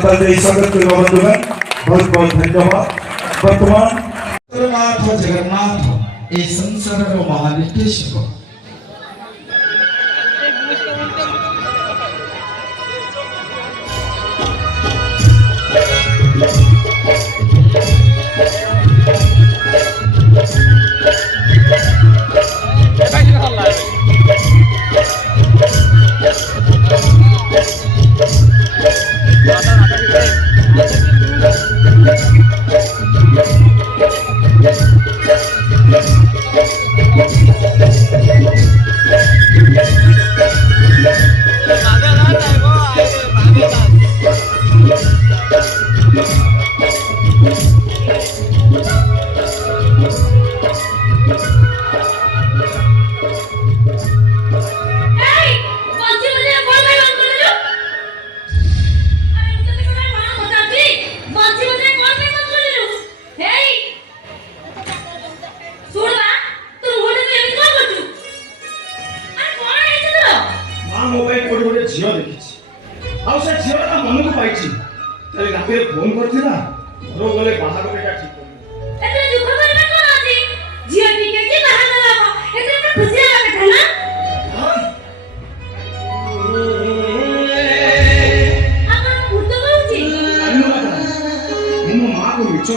स्वागत करवा बंधुगण बहुत बहुत धन्यवाद। वर्तमान जगन्नाथ ए संसार महानिर्देशक झील देखी झील मन को पाई रात फोन कर घर गले बाहर माँ को मिछ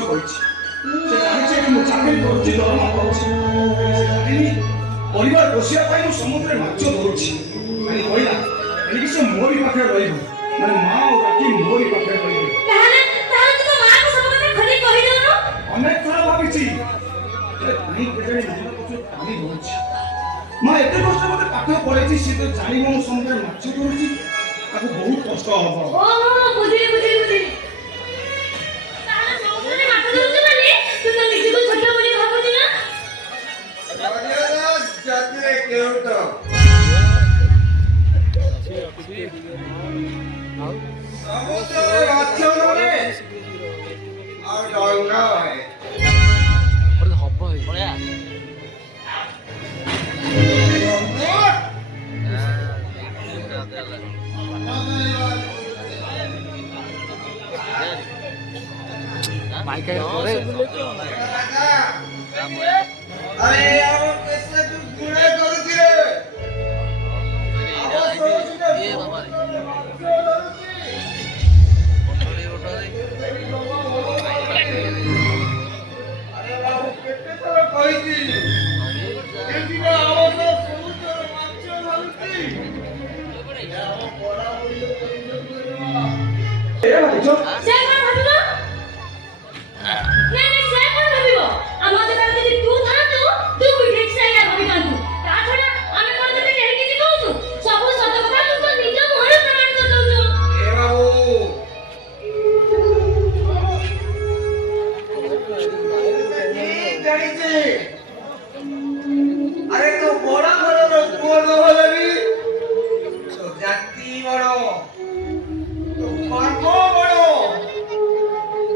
परिवार बसिया समुद्र माछ धरुची कहला से मोरी पाखे रही माने मां और राखी मोरी पाखे रही ताले तो मां को सब କଥା खली कहि देनो अनेक थोड़ा भाबिची नहीं केजणी मन कुछ पानी होछि मां एते कष्ट मते पाखे पड़ेछि से तो जानि मन समुद्र माछ धरुची ताको बहुत कष्ट हबो ओ बुझिली ताले समुद्र माछ धरुची माने तू तो निजे को छोटा बोली भाबुची ना राजराज जाते केउट समुद्र माछरे आ डंगा है और हब है बळिया बाइक है अरे यार कैसे तू गुणे करती रे ये बाबा अरे बाबू केते थोड़ा कहिती केतिका आवाज समुद्र माछ धरती यार बड़ा होइलो कहिलो ए भाइजो से कोन भाबिबो नहीं से कोन भाबिबो आमा जे काल जे तू था तू बिठे से या भाबी कांतु ता छडा आमे कोन जे केहि किछि कहू सब सत कथा तू तो निज मोहर प्रमाण कर दउ ए बाबू अरे तो बड़ा घर पुआ नहलनी तो जाति बड़ो तो कर्म बड़ो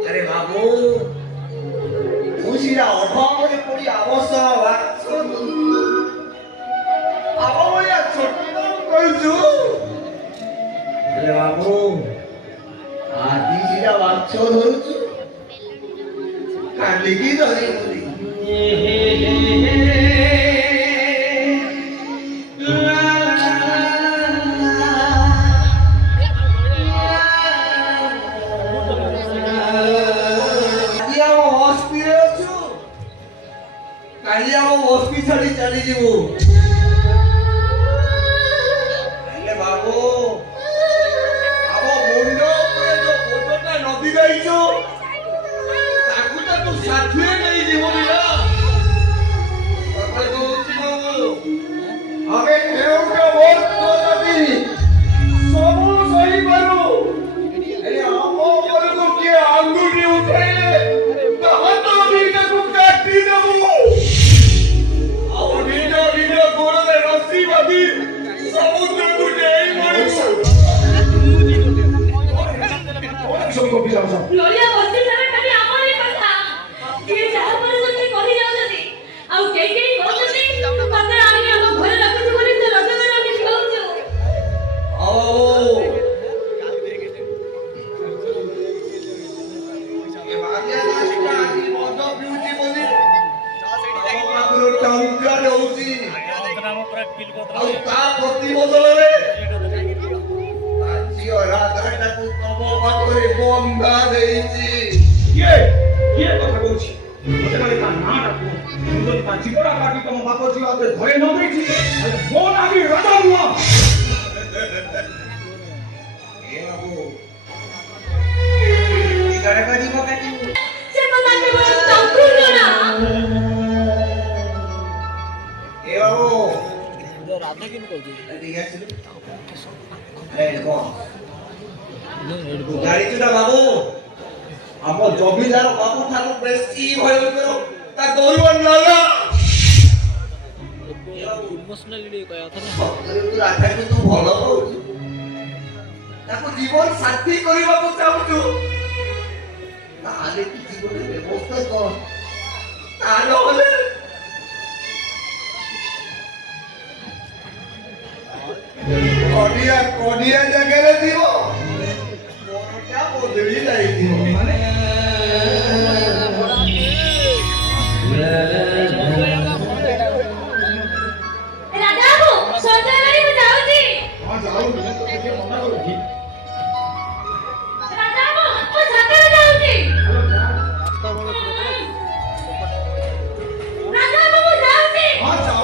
अरे बाबू खुशीरा अभाव रे पड़ी अवश्य वाच आवलिया छोटो कहजु अरे बाबू आदि सिरा वाच धरुछु काली की धरी मुरी छड़ी चली जीवो अरे बाबू अब मुंडो ऊपर जो बोटटा नदी जाइछो ताकू तो तू साथुए नहीं जीवो ना अपन कहउछि बाबू हमें केउटा बहुत नदी सबु सही करू अरे हमो पर को के आंगुरी उठाइले तो हाथ बिना को काटी देबो समुद्र को नहीं मरू लोलिया बस्ती सारा खाली आमारे कथा के जहा पर जति कहि जाउछथि आ के बोलछथि पता आनी हम घर रखछु बोली तो रजगर हम कहउछु ओ ଆଉ ତା ପ୍ରତି ବଦଳରେ ତା ଝିଅ ରାଧାଟାକୁ ତମ ପାଖରେ ବନ୍ଧା ଦେଇଛି। କିଏ କିଏ କଥା କହୁଛି? ମତେ ଖାଲି ତା ନାଁଟା କୁହ। ମୁଁ ଯଦି ତା ଜୀବଟା କାଟି ତମ ବାପ ଝିଅ ହାତରେ ଧରି ନ ଦେଇଛି ତାହେଲେ ମୋ ନାଁ ବି ରାଜା ନୁହଁ। ଏ ବାବୁ ଏଗାର କାଟିବ କାଟିବ। ସେ କଥା କେବଳ ତାଙ୍କୁ ଜଣା। ଏ ବାବୁ ରାଧା କେମିତି କହୁଛି? ଏଠିକି ଆସିଲୁ। ତୁ ଜାଣିଛୁ ନା ବାବୁ ଆମ ଜମିଦାର ବାବୁ ଠାରୁ ବେଶୀ ଭୟଙ୍କର ତା ଦୈବ ନାଲା। ଇମୋସନାଲି କହିବା କଥା ନା। ସତରେ ତୁ ରାଧାକୁ ତୁ ଭଲ ପାଉଛୁ, ତାକୁ ଜୀବନ ସାଥୀ କରିବାକୁ ଚାହୁଁଛୁ, ତାହେଲେ କିଛି ଗୋଟେ ବ୍ୟବସ୍ଥା କର। ତା ନହେଲେ କନିଆ ଜାଗାରେ ଥିବ ମନଟା ବଦଳି ଯାଇଥିବ। ମାନେ ରାଜା ବାବୁ ସଞ୍ଜୟ ଭାଇ ମୁଁ ଯାଉଛି। ହଁ ଯାଉ ଟିକେ ମନା କରୁଛି। ରାଜା ବାବୁ ମୁଁ ସତରେ ଯାଉଛି। ରାଜା ବାବୁ ମୁଁ ଯାଉଛି। ହଁ ଯାଉ।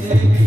Thank you.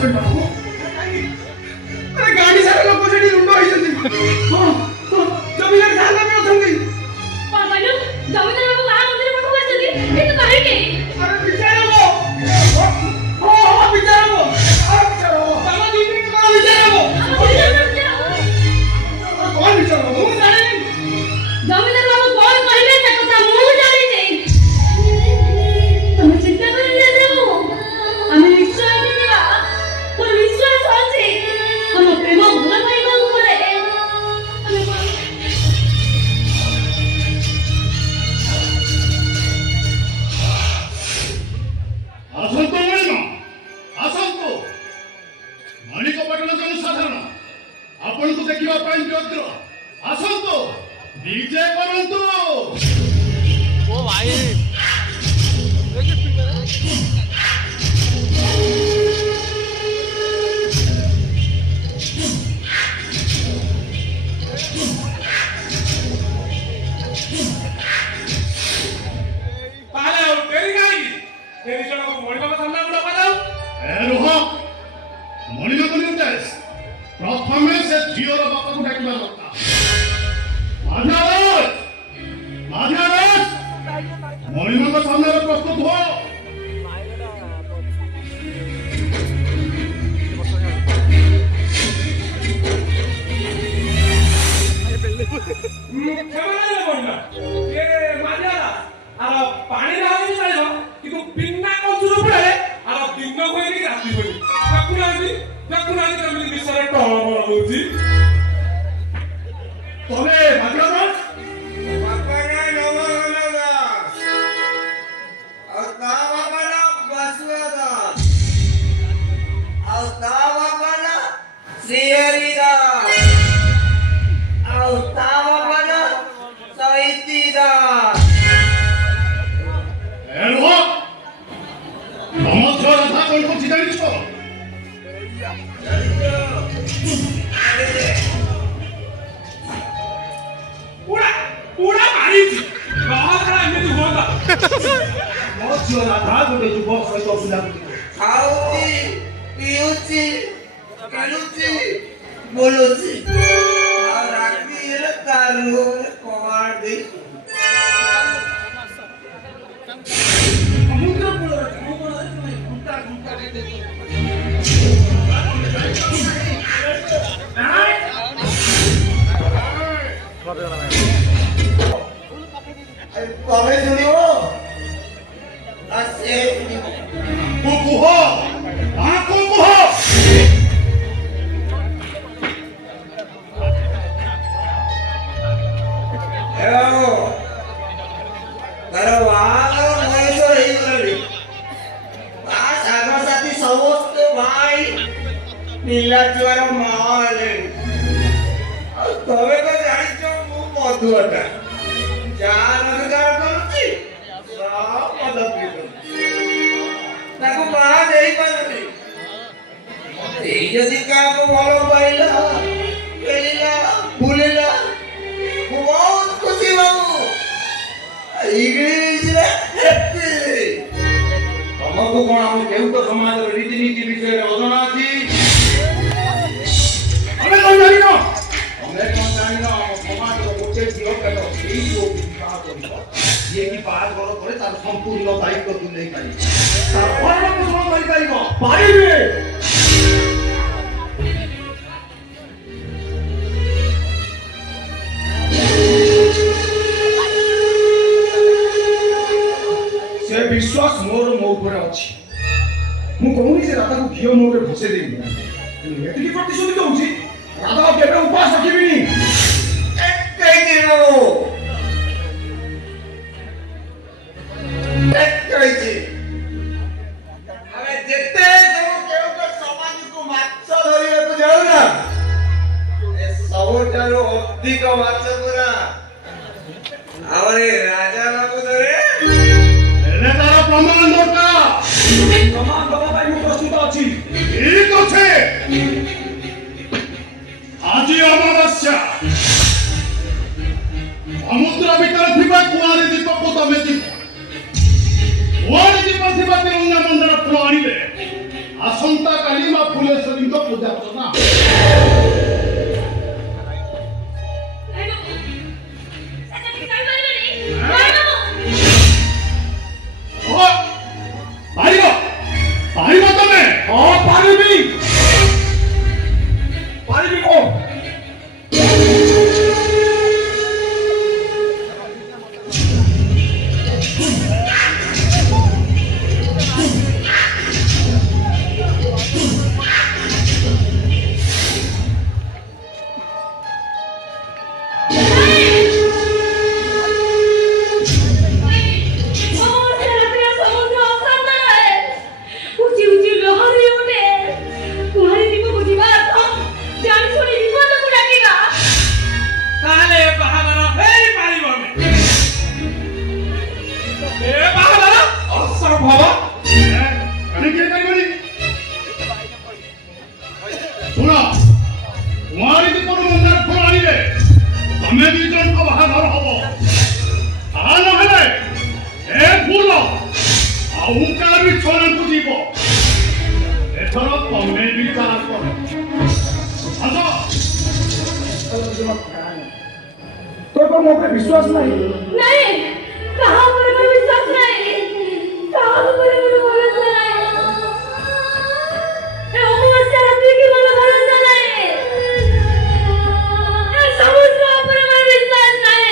ହଜବେଣ୍ଡ ବାବୁ ଆରେ ଗାଡ଼ି ସାରା ଲୋକ ସେଠି ରୁଣ୍ଡ ହେଇଛନ୍ତି ଜମିଦାର ସାହେବ ବି ଅଛନ୍ତି କଣ କହିଲୁ ଜମିଦାର ବାବୁ ମା ମନ୍ଦିର ପାଖକୁ ଆସିଛନ୍ତି କିନ୍ତୁ କାହିଁକି ଆରେ ବିଚାର ହବ ବିଚାର ହବ ତମ ଦୁଇ ମିନିଟ କଣ ବିଚାର ହବ କଣ ବିଚାର ହବ ମୁଁ ଜାଣିନି ଜମିଦାର ବାବୁ କଣ କହିବେ ସେ କଥା ମୁଁ ଜାଣିଛି ତମେ ଚିନ୍ତା କରନି ବାବୁ ଆମେ ନିଶ୍ଚୟ ଯିବା ମୋର ବିଶ୍ୱାସ ଅଛି ଆମ ପ୍ରେମ ଭଲ ପାଇବା ଉପରେ ଆମେ ଆସନ୍ତୁ ମଣିକ ଆସନ୍ତୁ ମାଣିକପାଟଣା ଜନସାଧାରଣ ଆପଣଙ୍କୁ ଦେଖିବା ପାଇଁ ବ୍ୟଗ୍ର ଆସନ୍ତୁ ବିଜେ କରନ୍ତୁ ओ भाई एक स्पीड में ତାହେଲେ ଆଉ ଡେରି କାହିଁକି ଏ ଦି ଜଣଙ୍କୁ ମଣିକଙ୍କ ସାମ୍ନା ଗୁଡା ପାଯାଉ ରୁହ ମଣିକ ନିର୍ଦ୍ଦେଶ ପ୍ରଥମେ ସେ ଝିଅର ବାପାକୁ ଡାକିବା ଦରକାର ମାଧ୍ୟାରାଜ ମଣିକଙ୍କ ସାମ୍ନାରେ ପ୍ରସ୍ତୁତ ହୁଅ କ୍ଷମା କରିବ ଏ ମାନିଆଲା ଆର ପାଣି ରାହାନି ଚାଲିବ କିନ୍ତୁ ବିନା କଞ୍ଚୁର ପଡ଼େ ଆର ଦିନ ହୁଏନି ରାତି ହୁଏନି ଦେଖୁନାହାନ୍ତି କେମିତି ବିଷୟରେ ଟଳମଳ ହଉଛି ତମେ ମାଧ୍ୟାରାଜ ବାପାନା ନମୋ ଦାସ ଆଉ ତା ବାପାନା ବାସୁଆ ଦାସ ଆଉ ତା ବାପାନା ଶ୍ରୀହରି ଦାସ ଆଉ ତା ବାପାନା ସହିତି ଦାସ ରୁହ ତମ ଝିଅ ରାଧା କଣ କରୁଛି ଜାଣିଛ ପୁରା ମାରିଛି ରହରା ଏମିତି ହୁଅନ୍ତା ମୋ ଝିଅ ରାଧା ଗୋଟେ ଯୁବକ ସହିତ ବୁଲାବୁଲି କରେ ଖାଉଛି ପିଉଛି ଖେଳୁଛି ବୋଲୁଛି ଆଉ ରାତିରେ ତା ରୁମରେ କବାଟ ଦେଇ ସମୁଦ୍ର କୂଳରେ ତମେ ଘଣ୍ଟା ଘଣ୍ଟା ତମେ ଶୁଣିବ ନା ସେ ଶୁଣିବ କୁହ କାହାକୁ କୁହ ତାର ବାହାଘର ବୟସ ହେଇଗଲାଣି ତା ସାଙ୍ଗସାଥି ସମସ୍ତେ ଭାଇ ପିଲା ଛୁଆର ମା ହେଲେଣି ଆଉ ତମେ ତ ଜାଣିଛ ମୁଁ ମଧୁଆଟା ଯାହା ରୋଜଗାର କରୁଛି ମଦ ପିଉଛି ତାକୁ ବାହା ଦେଇପାରୁନି ଏଇ ଯଦି କାହାକୁ ଭଲ ପାଇଲା ଖେଳିଲା ବୁଲିଲା ମୁଁ ବହୁତ ଖୁସି ବାବୁ ତମକୁ କଣ ଆମ କେଉଟ ସମାଜର ରୀତିନୀତି ବିଷୟରେ ଅଜଣା ଅଛି ଆମେ କଣ ଜାଣିନ ତମେ କଣ ଜାଣିନ ଆମ ସମାଜର ଗୋଟେ ଝିଅ କେବଳ ସେଇ ଝିଅକୁ ବିବାହ କରିବ ଯିଏକି ବାହାଘର ପରେ ତାର ସମ୍ପୂର୍ଣ୍ଣ ଦାୟିତ୍ୱ ତୁଲେଇ ପାରିବ ତାର ଭରଣ ପୋଷଣ କରିପାରିବ ପାରିବେ ସେ ବିଶ୍ୱାସ ମୋର ମୋ ଉପରେ ଅଛି ମୁଁ କହୁନି ସେ ରାଧାକୁ ଘିଅ ମୁହଁରେ ଭସେଇ ଦେବି କିନ୍ତୁ ଏତିକି ପ୍ରତିଶ୍ରୁତି ଦଉଛି ରାଧା କେବେ ଉପାସ ରଖିବିନି ଆମେ ଯେତେ ସବୁ କେଉଟ ସମାଜକୁ ମାଛ ଧରିବାକୁ ଯାଉ ନା ଏ ସବୁଠାରୁ ଅଧିକ ମାଛ ପୁରା ଆହୁରି ରାଜା ବାବୁ ଧରେ ହେଲେ ତାର ପ୍ରମାଣ ଦରକାର ପ୍ରମାଣ ଦେବା ପାଇଁ ମୁଁ ପ୍ରସ୍ତୁତ ଅଛି ଠିକ ଅଛି ଆଜି ଅମାବାସ୍ୟା ସମୁଦ୍ର ଭିତରେ ଥିବା କୁଆରୀ ଦ୍ୱୀପକୁ ତମେ ଯିବ କୁଆରୀ ଦ୍ୱୀପ ଥିବା ତିରଙ୍ଗା ମନ୍ଦିର ଫୁଲ ଆଣିବେ ଆସନ୍ତା କାଲି ବା ଫୁଲେଶ୍ୱରୀଙ୍କ ପୂଜା ଅର୍ଚ୍ଚନା। ପାରିବ ପାରିବ ତମେ? ହଁ ପାରିବି ପାରିବି କଣ ତାହେଲେ ଏ ବାହାଘର ହେଇପାରିବନି। ଏ ବାହାଘର ଅସମ୍ଭବ କାହିଁକି କରିବନି? ଶୁଣ କୁଆଁରୀକୁ କୋଉ ମନ୍ଦାର ଫଳ ଆଣିବେ ତମେ ଦୁଇ ଜଣଙ୍କ ବାହାଘର ହବ। ତା ନହେଲେ ଏ ଫୁଲ ଆଉ କାହା ବିଛଣାକୁ ଯିବ। ଏଥର ତମେ ବିଚାର କର। ଆସ তোর কোন মুখে বিশ্বাস নাই नहीं कहाँ पर मेरा विश्वास नहीं कहाँ पर मेरा भरोसा नहीं ये अमावस्या रात्रि की मेरा भरोसा नहीं ये समुद्र पर मेरा विश्वास नहीं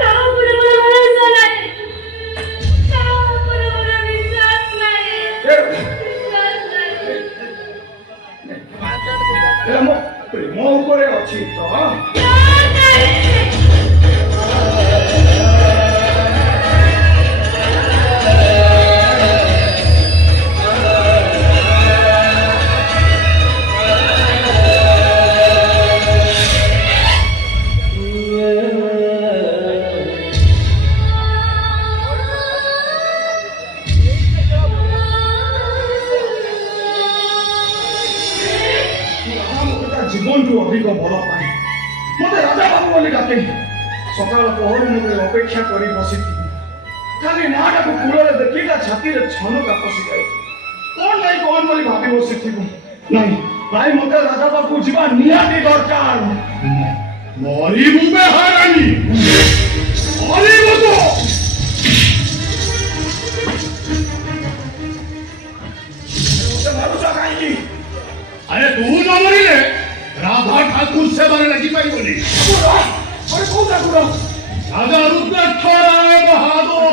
कहाँ पर मेरा भरोसा नहीं कहाँ पर मेरा विश्वास नहीं এরা মো প্রেম উপরে অছি তো জীবনটু অধিক বল পাই মতে রাজা বাবু বলে ডাকে সকাল পহর মুখে অপেক্ষা করে বসিথিবি খালি নাটাକୁ କୂଳରେ ଦେଖି ତା ଛାତିରେ ଛନକା ପଶି ଯାଏ କଣ ନାଇଁ କଣ ବୋଲି ଭାବି ବସିଥିବୁ ନାଇଁ ଭାଇ ମତେ ରାଜା ବାବୁ ଯିବା ନିହାତି ଦରକାର ମରିବୁ ବେ ହାରାନି ମରିବୁ ତ ସେ ଭାବୁଛ କାହିଁକି ଆରେ ତୁ ନ ମରିଲେ ରାଧା ଠାକୁର ସେବାରେ ଲାଗି ପାଇବନି। ଆରେ କୋଉ ଠାକୁର ରାଜା ରୁଦ୍ରାକ୍ଷ ରାୟ ବାହାଦୁର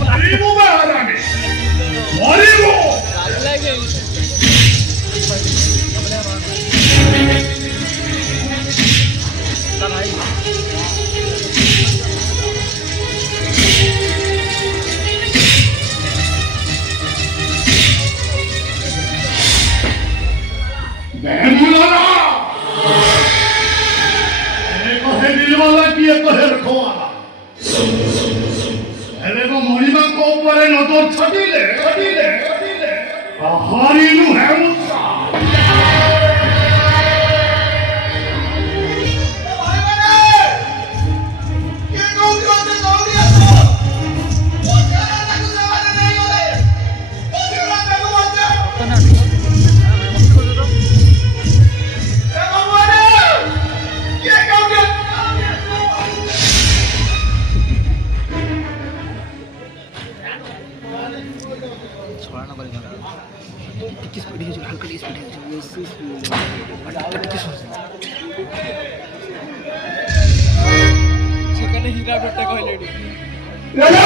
ମରିବୁ ବେ ହାରାନି ମରିବୁ। बेमुलाना एक है दिल वाला की एक है रखो वाला पहले वो मणिमा को ऊपर नजर छटी ले हारी नु है मुस्सा সেখানে হীরা বেটা কইলে রাজা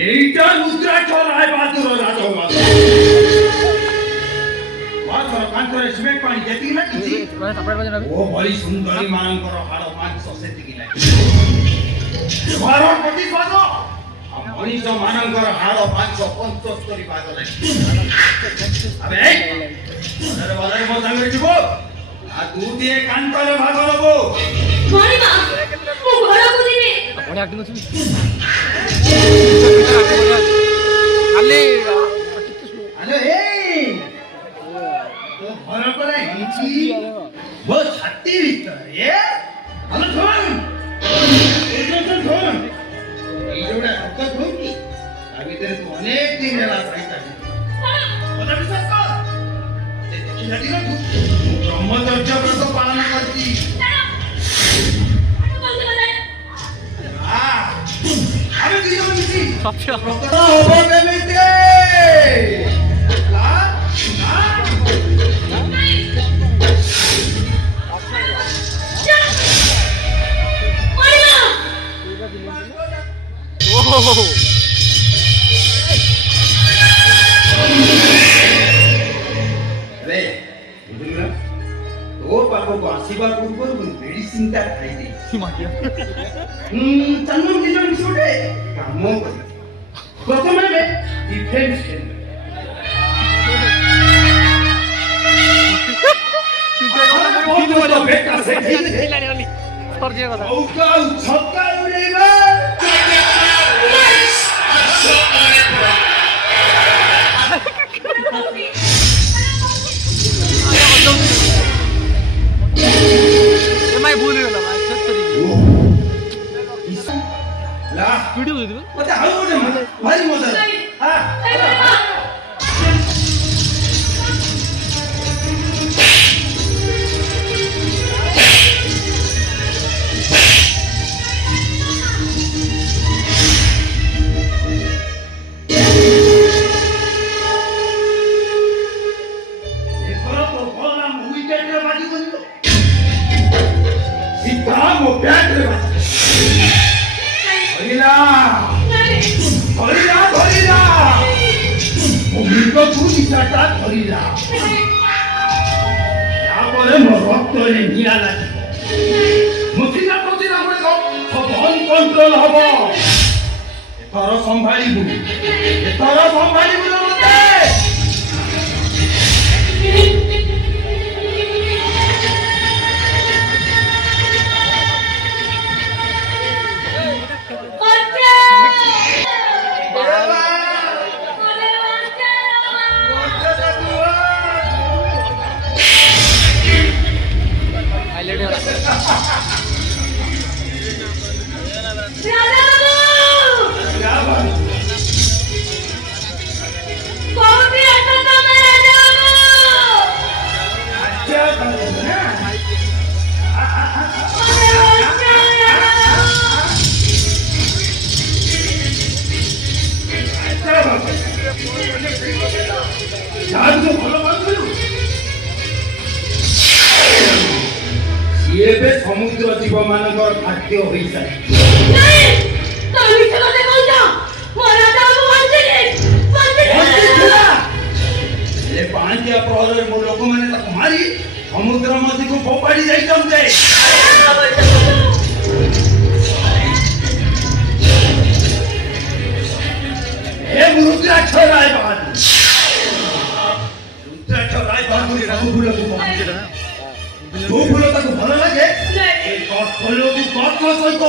এইটা রুদ্রাক্ষ রায় বাহাদুর রাজবাদ মাথর কান্তরে সিমেন্ট পানি যেতিকি লাগিছি ও বলি সুন্দরী ମାନଙ୍କର ହାଡ଼ 500 ସେତିକି ଲାଗିଛି ଘର ପ୍ରତିବାଦ ମଣିଷ ମାନଙ୍କର ହାଡ଼ 575 ଭାଗ ଲାଗିଛି ଆବେ ବଦରେ ମୋ ସାଙ୍ଗରେ ଯିବ ଆଉ ତୁ ଟିକେ କାନ୍ତରେ ଭାଗ ନବୁ ମଣିମା ମୁଁ ଘରକୁ ଯିବି ଆଲୋ ଏଇ তো ঘর করে হিঁচি ও ছাতি ভিতরে ভালো শোন এই শোন এই যোটা রক্ত ঢুকি তার ভিতরে তো অনেক দিন এলা সাইতা কথা বিশ্বাস কর দেখি জানি না ব্রহ্মচর্য ব্রত পালন করছি আমি কি জানি সবচেয়ে রক্ত হবে বেমিতে रे बुझला तो पापको आशीर्वाद पूर्व मेडिसिन ता खाई दे चन्नु की जो छोटे काम कर प्रथम में डिफेंस खेल बेटा से खेल औका छक्का उड़ेगा ला वीडियो दे दो ಮತ್ತೆ ಹೌದು ಭಾರಿ ಮಜಾ ಹಾ कंट्रोल हब एथर संभाळिबु मते ଏବେ ସମୁଦ୍ର ଜୀବ ମାନଙ୍କର ଖାଦ୍ୟ ହୋଇଯାଏ ହେଲେ ପାଣିଆ ପ୍ରହରରେ ମୋ ଲୋକମାନେ ତାକୁ ମାରି ସମୁଦ୍ର ମଝିକୁ ଫୋପାଡ଼ି ଯାଇଛନ୍ତି हे रुद्राक्ष राय बहादुर ସବୁ ଫୁଲ ତାକୁ ଭଲ ଲାଗେ ଫୁଲକୁ ଗଛ ସହିତ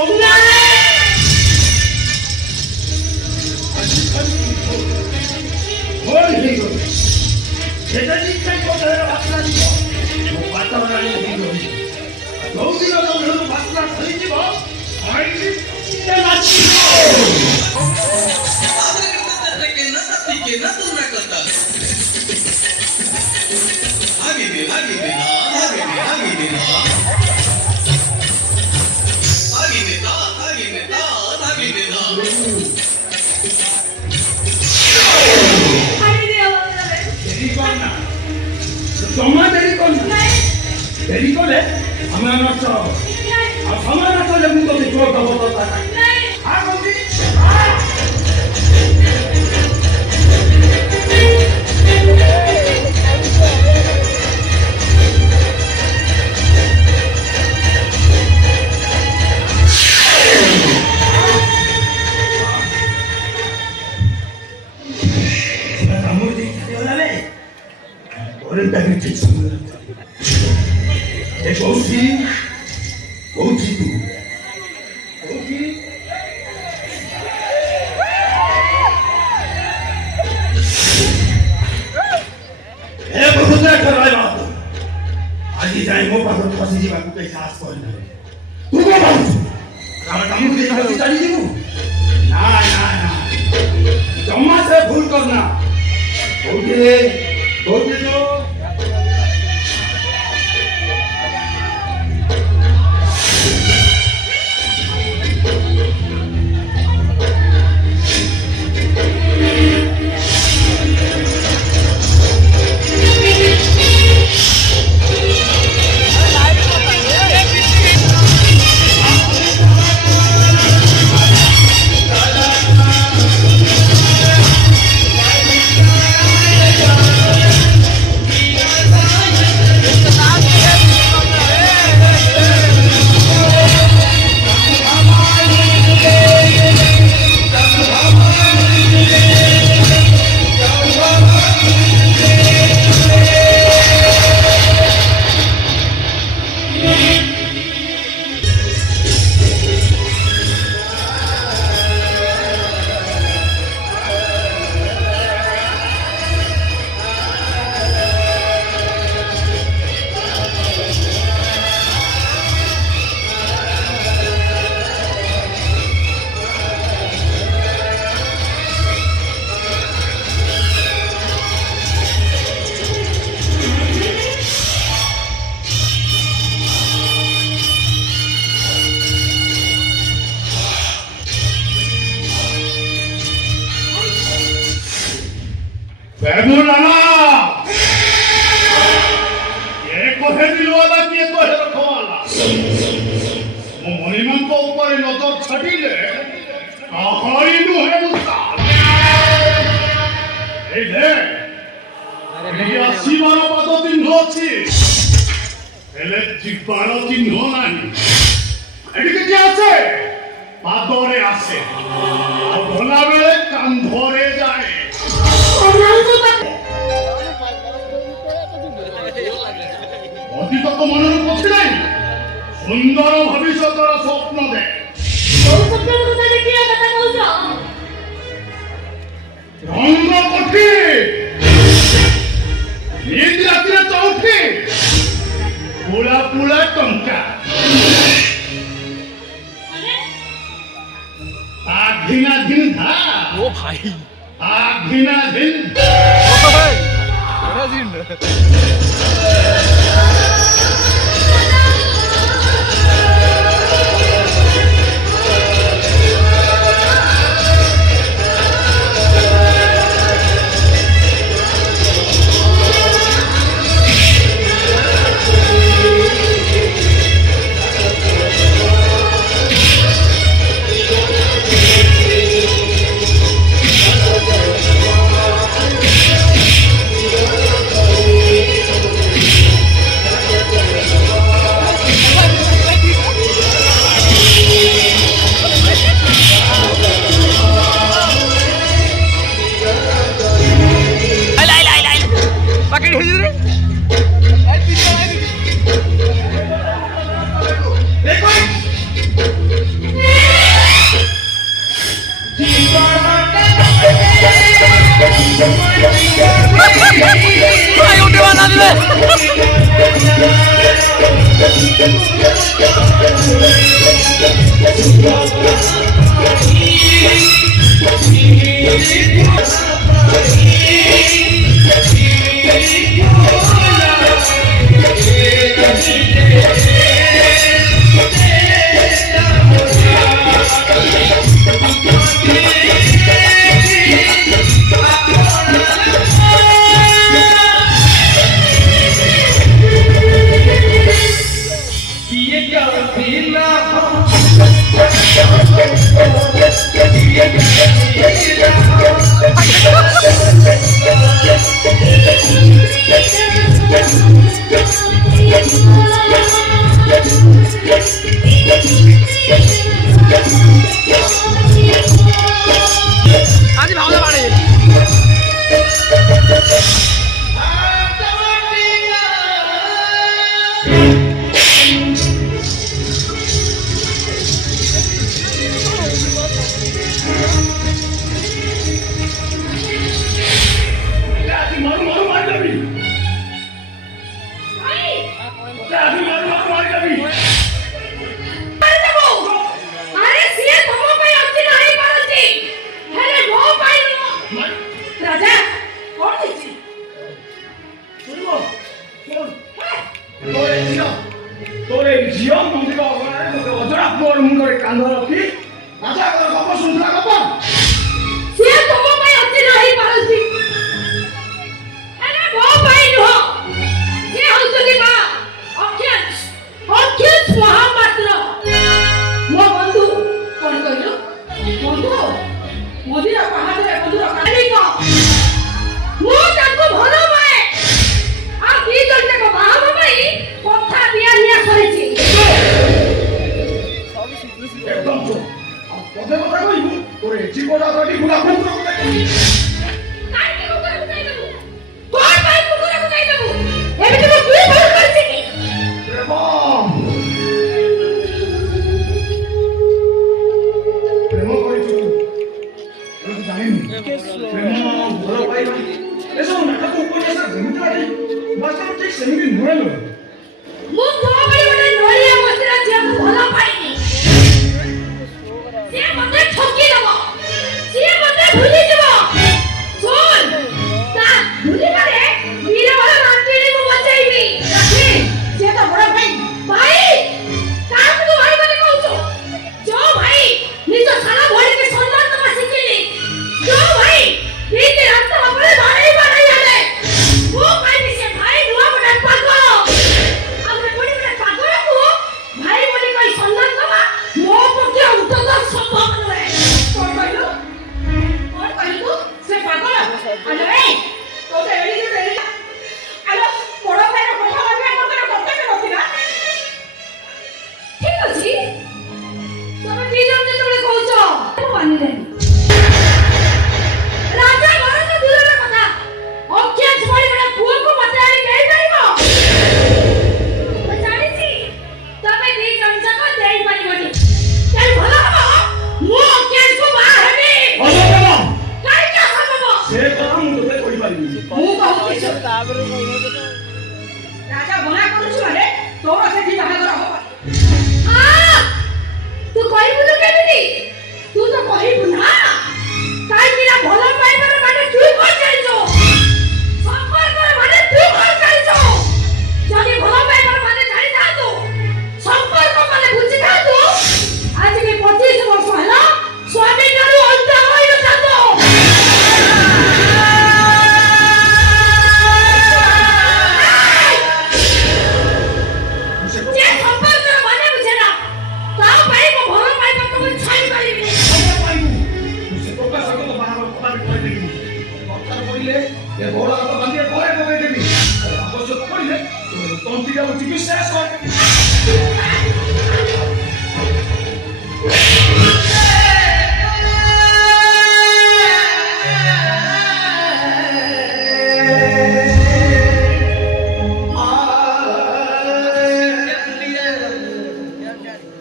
ସେଟା ନିଶ୍ଚୟ ବାସ୍ନା ଯିବ ମୋ ବାତାବରଣ ଯୋଉଦିନ ଯୋଉ ବାସ୍ନା ଧରିଯିବ जमा देरी करे हमें नष्ट और समय नष्ट जब तो जोर दबो तो ଅରେଣ୍ଟାରେ ଠିକ୍ ସମୟରେ ଏ କହୁଛି ତୁ କହୁଛି ଏ ବହୁତ ରହିବ ଆଜି ଯାଇ ମୋ ପାଖରେ ପଶିଯିବାକୁ କେହି ସାହସ କରିନାହିଁ ତୁ କଣ ଭାବୁଛୁ ଆମେ କାମକୁ ଦେଇ ବସି ଚାଲିଯିବୁ ନା ନା ନା ଜମା ସେ ଭୁଲ କରନା କହୁଥିଲେ କହୁଥିଲୁ बेमुलाना ये कोहे दिलवाला किए कोहे रखवाला मो मणिमन को ऊपर नजर छटिले कहाई नु है मुस्ताद ए दे ये 80 पाद चिन्ह अछि हेले 12 चिन्ह नाही एडिके जे আছে पादरे আছে আর ভোলা বেলে কান্ধরে যায় অতীতক মনের পক্ষে নাই সুন্দর ভবিষ্যতের স্বপ্ন দে রঙ্গ কঠি নিজ রাত্রে চৌঠি পুলা পুলা টঙ্কা আঘিনা দিন ধা ও ভাই আঘিনা দিন ये ନଦୀର ପାହାଡ଼ରେ ମଧୁର କାଳିକ ମୁଁ ତାଙ୍କୁ ଭଲ ପାଏ ଆଉ ଦି ଜଣ ଯାକ ବାହା ହେବା ପାଇଁ କଥା ଦିଆ ନିଆ କରିଛି একদম চুপ পদে কথা কইবু তোরে জীবনা কাটি গুলা কুকুর কথা কইবি କାହିଁକି କୁକୁରକୁ ଯାଇଦେବୁ କଣ ପାଇଁ କୁକୁରକୁ ଯାଇଦେବୁ ଏମିତି ମୁଁ ତୁଇ ଭୁଲ କରିଛି କି প্রেম প্রেম কইছু তুই জানিনি প্রেম ভাল পাইবা এসব নাটক উপন্যাস যেମିତି আড়ি বাস্তব ঠিক সেମିତି ନୁହେଁ ଲୋ ମୁଁ ତୋ ଭଳି ଗୋଟେ ନଡ଼ିଆ ମସିର ଝିଅକୁ ଭଲ ପାଇନି ସିଏ ମତେ ଠକିଦବ ସିଏ ମତେ ଭୁଲିଯିବ ଶୁଣ ତା ଭୁଲିବାରେ ବୀରବଳ ରାତ୍ରିରେ ମୁଁ ବଞ୍ଚେଇବି ସିଏ ତ ବଡ଼ ଭାଇ ଭାଇ କାହାକୁ ତୁ ଭାଇ ବୋଲି କହୁଛୁ ଯୋଉ ଭାଇ ନିଜ ସାନ ଭଉଣୀକୁ ସମ୍ମାନ ଦେବା ଶିଖିନି ଯୋଉ ଭାଇ ପ୍ରୀତି ରାସ୍ତା ଉପରେ ବାଡ଼େଇ ବାଡ଼େଇ ହେଲେ ମୁଁ କହିବି ସେ ଭାଇ ନୁହଁ ଗୋଟେ ପାଗଳ ଆମେ ପୁଣି ଗୋଟେ ପାଗଳକୁ ଭାଇ ବୋଲି କହି ସମ୍ମାନ ଦେବା ମୋ ପକ୍ଷେ ଉତ୍ତର ସମ୍ଭବ ନୁହେଁ କଣ କହିଲୁ ସେ ପାଗଳ ଆଲୋ ଏ ତୋତେ ଏଡି ଆଲୋ ବଡ଼ ଭାଇର କଥା ଭାବିବା ମୋର କର୍ତ୍ତବ୍ୟ ନଥିଲା ଠିକ ଅଛି ତମେ ଦି ଜଣ ଯେତେବେଳେ କହୁଛ ମୁଁ ମାନିଲେନି ରାଜା ଘର ତ ଦୂରର କଥା ଅକ୍ଷୟ ଭଳି ଗୋଟେ ପୁଅକୁ ମତେ ଆଣି ଦେଇପାରିବ ମୁଁ ଜାଣିଛି ତମେ ଦି ଜଣ ଯାକ ଦେଇପାରିବନି ତେଣୁ ଭଲ ହବ ମୁଁ ଅକ୍ଷୟକୁ ବାହା ହେବି ଅସମ୍ଭବ କାହିଁକି ଅସମ୍ଭବ ସେ କଥା ମୁଁ ତୋତେ କହିପାରିବି ମୁଁ କହୁଛି ଶୁଣ। ରାଜା ମନା କରୁଛୁ ମାନେ ତୋର ସେଠି ବାହାଘର ହବ ତୁ କହିବୁନୁ କେମିତି ତୁ ତ କହିବୁ ନା କାହିଁକି ନା ଭଲ ପାଇବାର ମାନେ ତୁ କଣ ଜାଣିଛୁ ସମ୍ପର୍କର ମାନେ ତୁ କଣ ଜାଣିଛୁ ଯଦି ଭଲ ପାଇବାର ମାନେ ଜାଣିଥାନ୍ତୁ ସମ୍ପର୍କ ମାନେ ବୁଝିଥାନ୍ତୁ ଆଜିକି 25 ବର୍ଷ ହେଲା ସ୍ୱାମୀ ଠାରୁ ଅଲଗା ହୋଇନଥାନ୍ତୁ ଯେ ସମ୍ପର୍କର ମାନେ ବୁଝେ ନା ତା ପାଇଁ ମୁଁ ଭଲ ପାଇବାକୁ ମୁଁ ଛାଡ଼ି ପାରିବିନି ଖବର ପାଇବୁ ତୁ ସେ ପ୍ରକାଶ ସହିତ ବାହାର କଥା କହିଦେବି କଥା କହିଲେ ଏ ଗୋଡ଼ ହାତ ବାନ୍ଧି ଘରେ ପକେଇଦେବି ଆବଶ୍ୟକ ପଡ଼ିଲେ ତଣ୍ଟିଟାକୁ ଚିକିତ୍ସା କରିଦେବି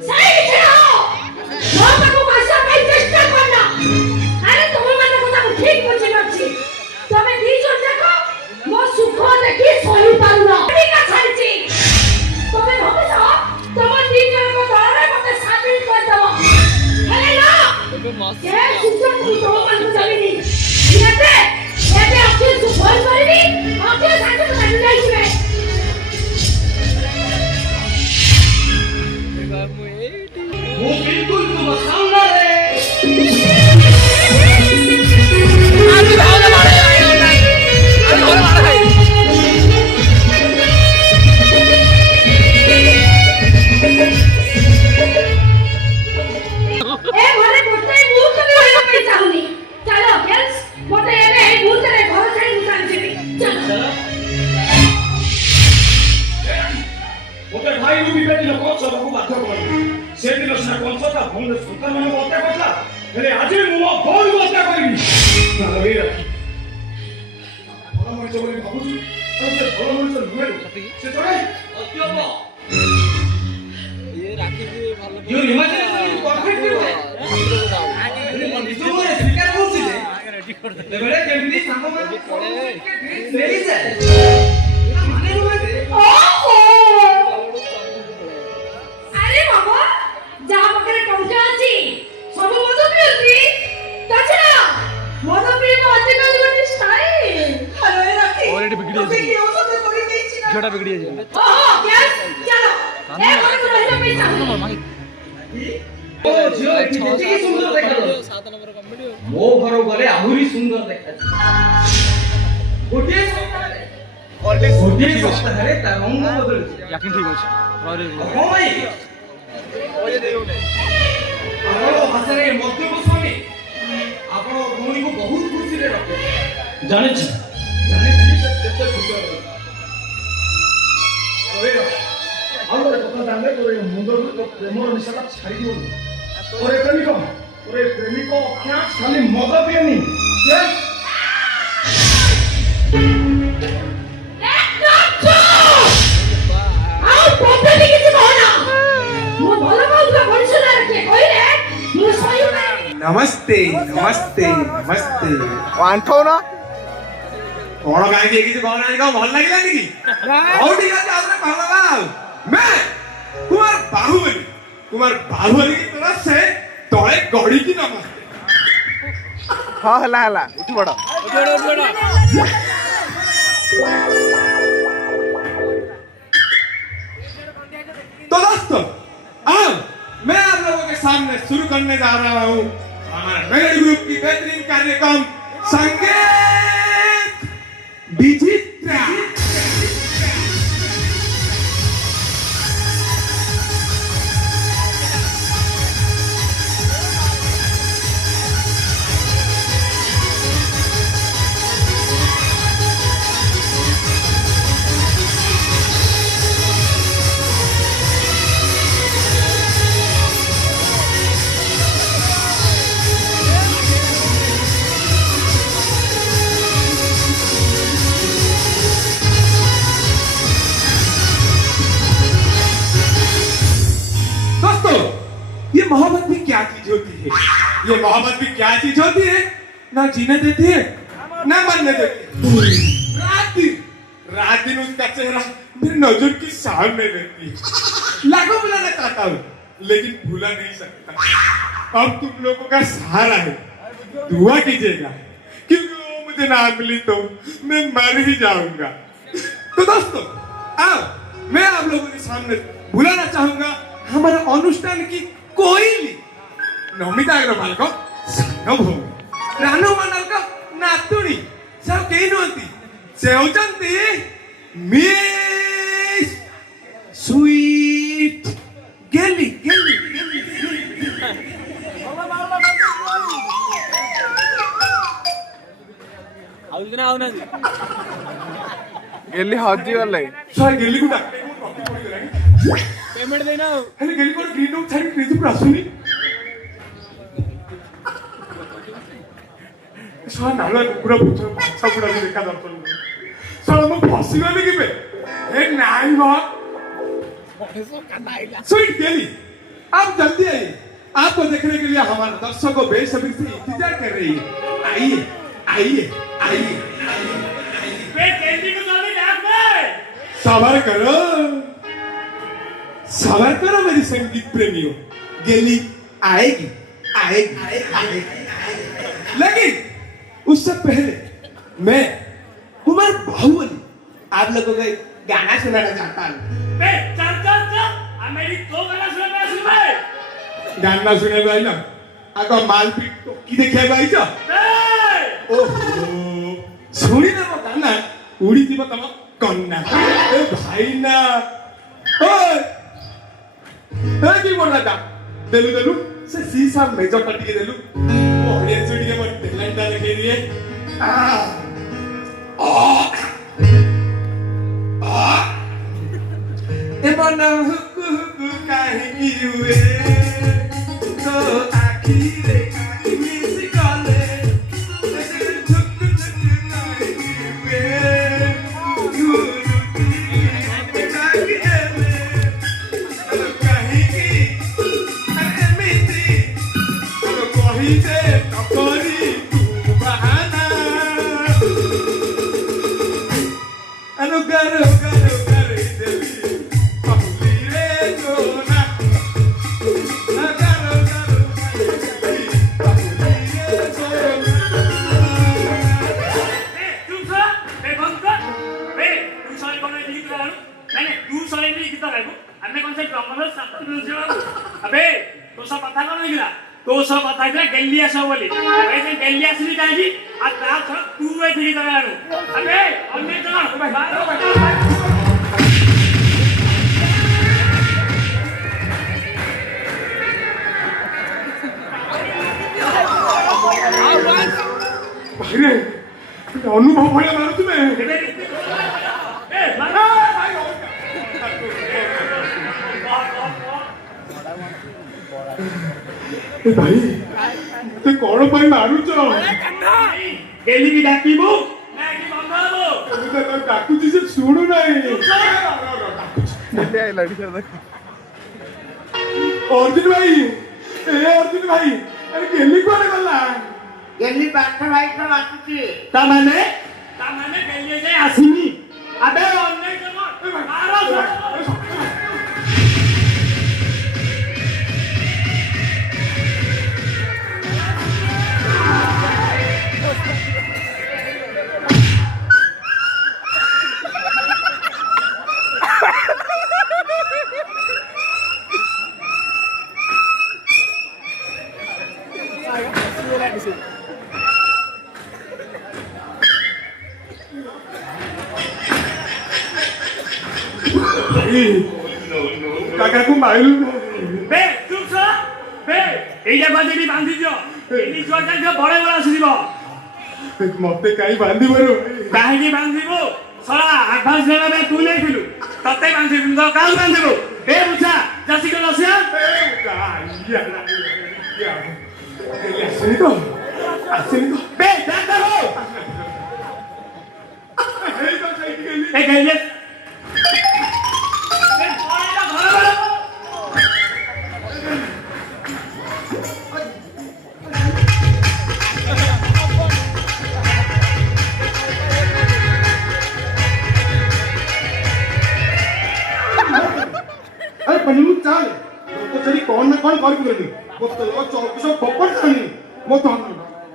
সেই ছেড়ো ମୋ ପାଖକୁ ଆସିବା ପାଇଁ ଚେଷ୍ଟା କରନା ଆରେ ତୁମମାନଙ୍କ କଥା ମୁଁ ଠିକ ବୁଝିପାରୁଛି ତମେ ଦି ଜଣ ଯାକ ମୋ ସୁଖ ଦେଖି ସହିପାରୁନ ଠିକ ଛାଡ଼ିଛି ତମେ ଭାବୁଛ ତମ ଦି ଜଣଙ୍କ ଦଳରେ ମତେ ସାମିଲ କରିଦେବ ହେଲେ ନା ଏ ସୁଯୋଗ ମୁଁ ତୁମମାନଙ୍କୁ ଦେବିନି ଏବେ ଅକ୍ଷୟକୁ ଫୋନ କରିବି ଅକ୍ଷୟ ସାଙ୍ଗକୁ ସାଙ୍ଗେ ଯାଇଯିବେ ମୁଁ ବିଲକୁଲ ତୁମ ସାମ୍ନାରେ ଏ ଘରେ ଗୋଟେ ମୁହୂର୍ତ୍ତ ବି ରହିବା ପାଇଁ ଚାହୁଁନି ଚାଲ ଗେଲ୍ସ ମତେ ଏବେ ଏଇ ମୁହୂର୍ତ୍ତରେ ଘର ଛାଡ଼ି ମୁଁ ଚାଲିଯିବି ଚାଲ ଗୋଟେ ଭାଇରୁ ବିଭେଦିନ କଂସ ବାବୁ ବାଧ୍ୟ କରିବି ସେଦିନ ସିନା କଂସ ତା ଭଉଣୀର ସନ୍ତାନମାନଙ୍କୁ ହତ୍ୟା କରିଥିଲା ହେଲେ ଆଜି ମୁଁ ମୋ ଭଉଣୀକୁ ହତ୍ୟା କରିବି ତାର ଏଇ ରାକ୍ଷୀ ଭଲ ମଣିଷ ବୋଲି ଭାବୁଛୁ ଆଉ ସେ ଭଲ ମଣିଷ ନୁହେଁ ଲୋ। ସେ ଜଣେ You imagine perfect way. ନିଜକୁ ସ୍ୱୀକାର କରୁଛି ଯେ ତେବେଳେ କେମିତି ସାଙ୍ଗମାନଙ୍କୁ ନେଇଯାଏ ମାନେ ନୁହେଁ ଯେ ଓହୋ ଆରେ ବାବା ଯାହା ପାଖରେ ଟଙ୍କା ଅଛି ସବୁ ମଦ ପିଅନ୍ତି ତାଛଡ଼ା ମଦ ପିଇବା ଆଜିକାଲି ଗୋଟେ ଷ୍ଟାଇଲ ହଲୋ ଏ ରାକ୍ଷୀ Already ବିଗିଡ଼ି ଯାଇଛି। ତତେ କି ଔଷଧ କରି ଦେଇଛି ନା ଝିଅଟା ବିଗିଡ଼ି ଯାଇଛି। ଓହୋ ଗ୍ୟାସ୍ ଚାଲ ଏ ଘରକୁ ରହିବା ପାଇଁ ଚାହୁଁନି ଓ ଝିଅ ଏଠି ଯେତିକି ସୁନ୍ଦର ଦେଖାଯାଉଛି ମୋ ଘରକୁ ଗଲେ ଆହୁରି ସୁନ୍ଦର ଦେଖାଯିବ ଗୋଟିଏ ସପ୍ତାହରେ ତା ରଙ୍ଗ ବଦଳୁଛି याकिन ठीक ଅଛି ରହିରେ ହଁ ଭାଇ ଆପଣ ଭାଷାରେ ମଧ୍ୟମ ସ୍ୱାମୀ ଆପଣ मुई को बहुत खुशी रे रखे जाने छ जाने छी केते खुशी रे ओए हम रे कथा जाने तोरे मुंडर तो प्रेमर निशाला छाड़ी दियो ओरे प्रेमिको क्या खाली मद पियनी से ଆଉ ପଦେ କିଛି କହନା ମୁଁ ଭଲ ପାଉଥିବା ମଣିଷଟା ରଖେ କହିଲେ ମୁଁ ସହିପାରିବି नमस्ते नमस्ते नमस्ते वांठो ना कौन गाय के किसी कौन आएगा भल लगे नहीं की और ठीक है आपने कहला बाल मैं कुमार बाहुबली की तरफ से तोड़े गौड़ी की नमस्ते हाँ हला हला उठ बड़ा तो दोस्तों अब मैं आप लोगों के सामने शुरू करने जा रहा हूँ हमारा मेरे ग्रुप की बेहतरीन कार्यक्रम संगीत विचित्र ये मोहब्बत भी क्या चीज होती है ये मोहब्बत भी क्या चीज होती है ना जीने देती है ना मरने देती है रात दिन उसका चेहरा मेरी नजर की सामने रहती है लाखों बुलाना चाहता हूँ लेकिन भूला नहीं सकता अब तुम लोगों का सहारा है दुआ कीजिएगा क्योंकि वो मुझे ना मिली तो मैं मर ही जाऊंगा तो दोस्तों अब मैं आप लोगों के सामने बुलाना चाहूंगा हमारे अनुष्ठान की कोयली नमिता अग्रवाल को सानो भौमी रानू मंडल को नातुणी सब कहीं नहोती से होचंती मिस स्वीट गेली गेली गेली हजी वाले सॉरी गेली को डाक पेमेंट देना हेले गेली को ग्रीन रूम छाड़ी क्रेज पर आसुनी सॉरी नाला पूरा पूरा अच्छा पूरा देखा दर्पण में सॉरी मैं फंसी गई कि बे ए नहीं बा स्वीट गेली आप जल्दी आइए आपको देखने के लिए हमारे दर्शकों बेसब्री से इंतजार कर रही है आइए आइए आइए वे कैंडी को जाने क्या है सबर करो मेरी संगीत प्रेमियों गेली आएगी आएगी आएगी लेकिन उससे पहले मैं कुमार बाहुबली आप लोगों को एक गाना सुनाना चाहता हूँ बे चल चल चल मेरी दो गाना सुने गाना सुने भाई ना आगे मालपीट तो की देखे भाई जा ओहो सुनी ना वो गाना उड़ी थी बताओ कन्ना ए भाई ना ओए की बोल रहा था देलू से सीसा मेजर कटी देलू वो ऑडियंस वीडियो में टैलेंट डाल के दिए ए मना हुकु हुकु काहे की हुए तो आखिरे काहे मिस गले ऐसे झुक झुक काहे की हुए अबे तो सब पता कौन निकला तो सब पता है गैलिया सब बोली वैसे गैलिया से निकाल जी आज रात तू वे ठीक तरह अबे और मैं चला ଭାଇରେ ଅନୁଭବ ଭଳିଆ ମାରୁ ତୁମେ ଏ ମାର ଭାଇ ମତେ କଣ ପାଇଁ ମାରୁଛ ଗେଲିକି ଡାକିବୁ ନା ଏଠି ବନ୍ଧ ହବ ମୁଁ ତ ଡାକୁଛି ସେ ଶୁଣୁ ନାହିଁ ଅର୍ଜୁନ ଭାଇ ଏ ଅର୍ଜୁନ ଭାଇ ଆରେ ଗେଲି କୁଆଡେ ଗଲା ଗେଲି ପାଠ ଭାଇ ତ ଆସୁଛି ତାମାନେ ଗେଲି ଯାଇ ଆସିନି ଆବେ ଅନେକ ମାର କାକାକୁ ମାରିଲୁ ବେ ଚୁପ ସ ବେ ଏଇଟା ବାଜିବି ବାନ୍ଧି ଦିଅ ଏଇ ଛୁଆ ଯାକ ବଳେ ବଳେ ଆସିଯିବ ମତେ କାହିଁ ବାନ୍ଧିବାରୁ କାହିଁକି ବାନ୍ଧିବୁ ଶଳା ଆଡଭାନ୍ସ ନେବା ପାଇଁ ତୁ ନେଇଥିଲୁ ତତେ ବାନ୍ଧିବୁ ତ କାହାକୁ ବାନ୍ଧିବୁ ଏ ବୁଝା ଚାଷୀ କଣ ଆସିଆ ଆସିନି ତ ବେ ଡାକ୍ତର ହୋ ଏ ଗେଲି अरे पन्नू चाल तो चली कौन ना कौन कर करनी वो तो चौक सब पकड़ करनी मो तो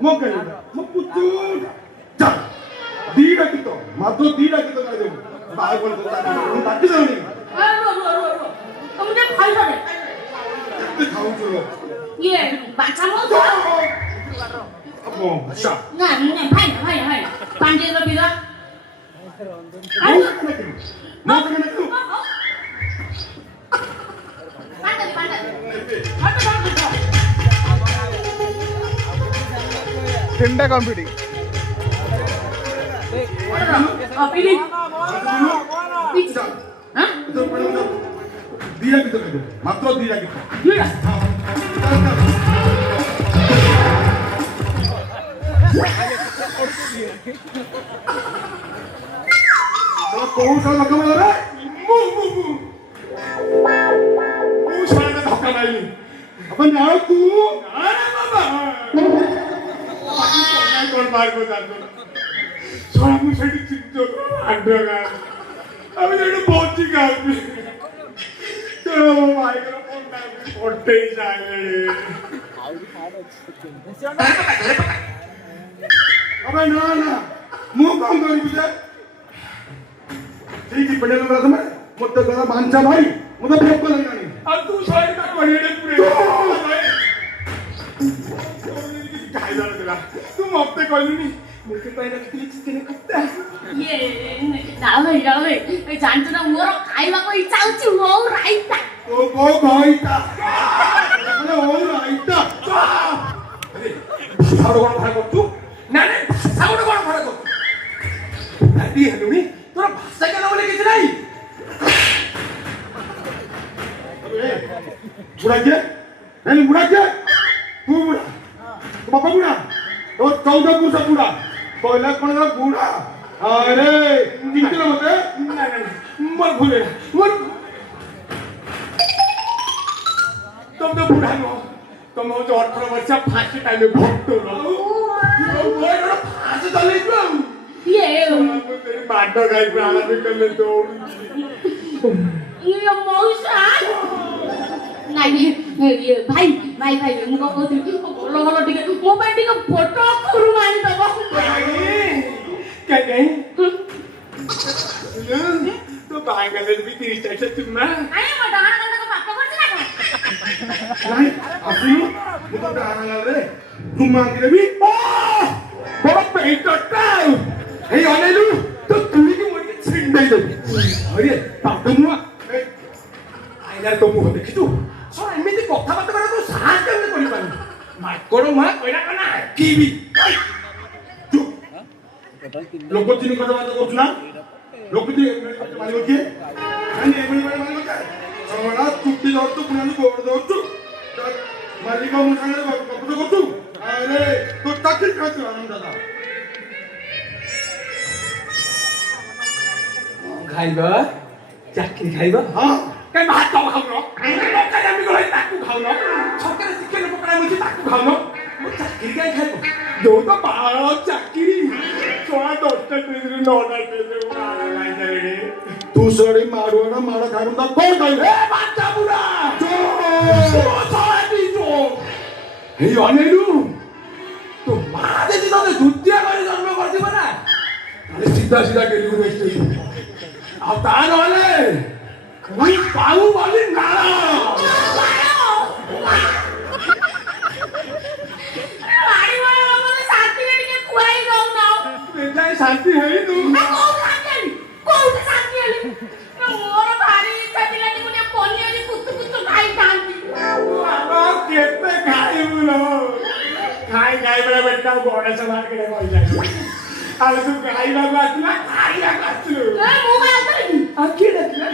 मो कह मो पुच्चू चल दीड़ा की तो मात्र दीड़ा की तो कर दे बाहर बोल तो ताकि जानी मुझे खाई दे ते खाऊं चलो ये बाचा मो अब शा ना भाई पांडे रो बिगा मो कने तू ठंडा कॉम्पिटिंग दीड़ा की तो कर दे मात्र दीड़ा की तो तो कौन सा लगा मारा रे मु साला धक्का नहीं अपन जाओ तू अरे बाबा कौन मार को जातो साला मु सेठी चित्तो आडगा अब जेडू पहुंची गा चलो भाई को फोन ना फोटे ही जाए अबे ना मु कौन करी बुझे ठीक है पड़े लगा समय मत गला मानचा भाई मुझे फेंक को लगना नहीं अब तू साइड का कोड़ीडे पूरे काय झालं तुला तू मप्ते कळली नाही मुके पहिला किती चिकन करता ये जावे जानतो ना मोर खाइबाको इच्छा होची हो राइता ओ गइता अरे ओ राइता अरे साउड कोण फार करतो नाही साउड कोण फार करतो नाती हलुनी तोरा भाषा केला बोले किती नाही बुढ़ा क्या नहीं बुढ़ा क्या तू बुढ़ा तो बापा बुढ़ा तो 14 पुरुष बुढ़ा पहला कौन था बुढ़ा अरे चिंता मत नहीं मर भूले मर तुम तो बुढ़ा नो तुम हो जो 18 वर्ष फांसी टाइम में भोगतो नो तुम कोई ना फांसी चले तो ये तेरी बाटो गाय पे आला भी कर ले तो ये मौसा नहीं ये भाई मुको कोथि बोलो बोलो ठीक है मोबाइल ठीक फोटो करू मान दबो क्या कहीं तो बांगले भी 30 टाइप से तुम ना आया म डाना गंदा का पापा करछ ना नहीं असली वो तो डाना रे तुम मांगे भी ओ बड़ा पेट टटा हे अनेलु तो तुली की मोटी छिंडे दे अरे तातमुआ आइना तो मुह देखि तू सो एमिति कथा बात करे तो साहस केमने करि पानी माकड़ मा कइला कना कीबी लोक चिनी कथा बात करछु ना लोक चिनी मारिबो के आणि एवढी वेळ मारिबो काय समोरा चुट्टी धरतो पुण्याने गोड धरतो मालिक मग सांगले कपडे करतो अरे तो टाकीत खातो आनंदाला ଖାଇବ ଚାକିରି ଖାଇବ हां କାଇଁ ଭାତ ଖାଉନ କାଇଁ ଆମେ ଗଲେ ତାକୁ ଖାଉନ ଛକରେ ଚିକେନ ପକଡ଼ା ମିଳୁଛି ତାକୁ ଖାଉନ ଚାକିରି କାଇଁ ଖାଇବ ଯୋଉ ତ ବାଳ ଚାକିରି ଛୁଆ 10ଟା ଟ୍ରେନରେ 9ଟା ଟ୍ରେନରେ ବାଳ ଖାଇସାରିଣି तू सडी मारवाना मारा खाऊन दा कोण काय ए ବାଚ୍ଚା ବୁଢା ହେଇ ଅନେଇଲୁ ତୋ ମା ଯଦି ତତେ ଦ୍ୱିତୀୟ କରି ଜନ୍ମ କରିଥିବ ନା ତାହେଲେ ସିଧା ସିଧା ଗେଲିବୁ ରେଷ୍ଟ ଆଉ ତା ନହେଲେ ମୁଁ ପାଉ ବୋଲି ନାଳ ଯାଇ ଶାନ୍ତି ହେଇନୁ କେତେ ଖାଇବୁ ଲୋ ଖାଇ ଖାଇ ବେଳେ ବେଟା ଗଣେଶ ମାର୍କେଟ କହିଯାଇ ଆଉ ତୁ ଖାଇବାକୁ ଆସିଲା ଖାଇବାକୁ ଆସିଲୁ ଆଉ କିଏ ଡାକିଲା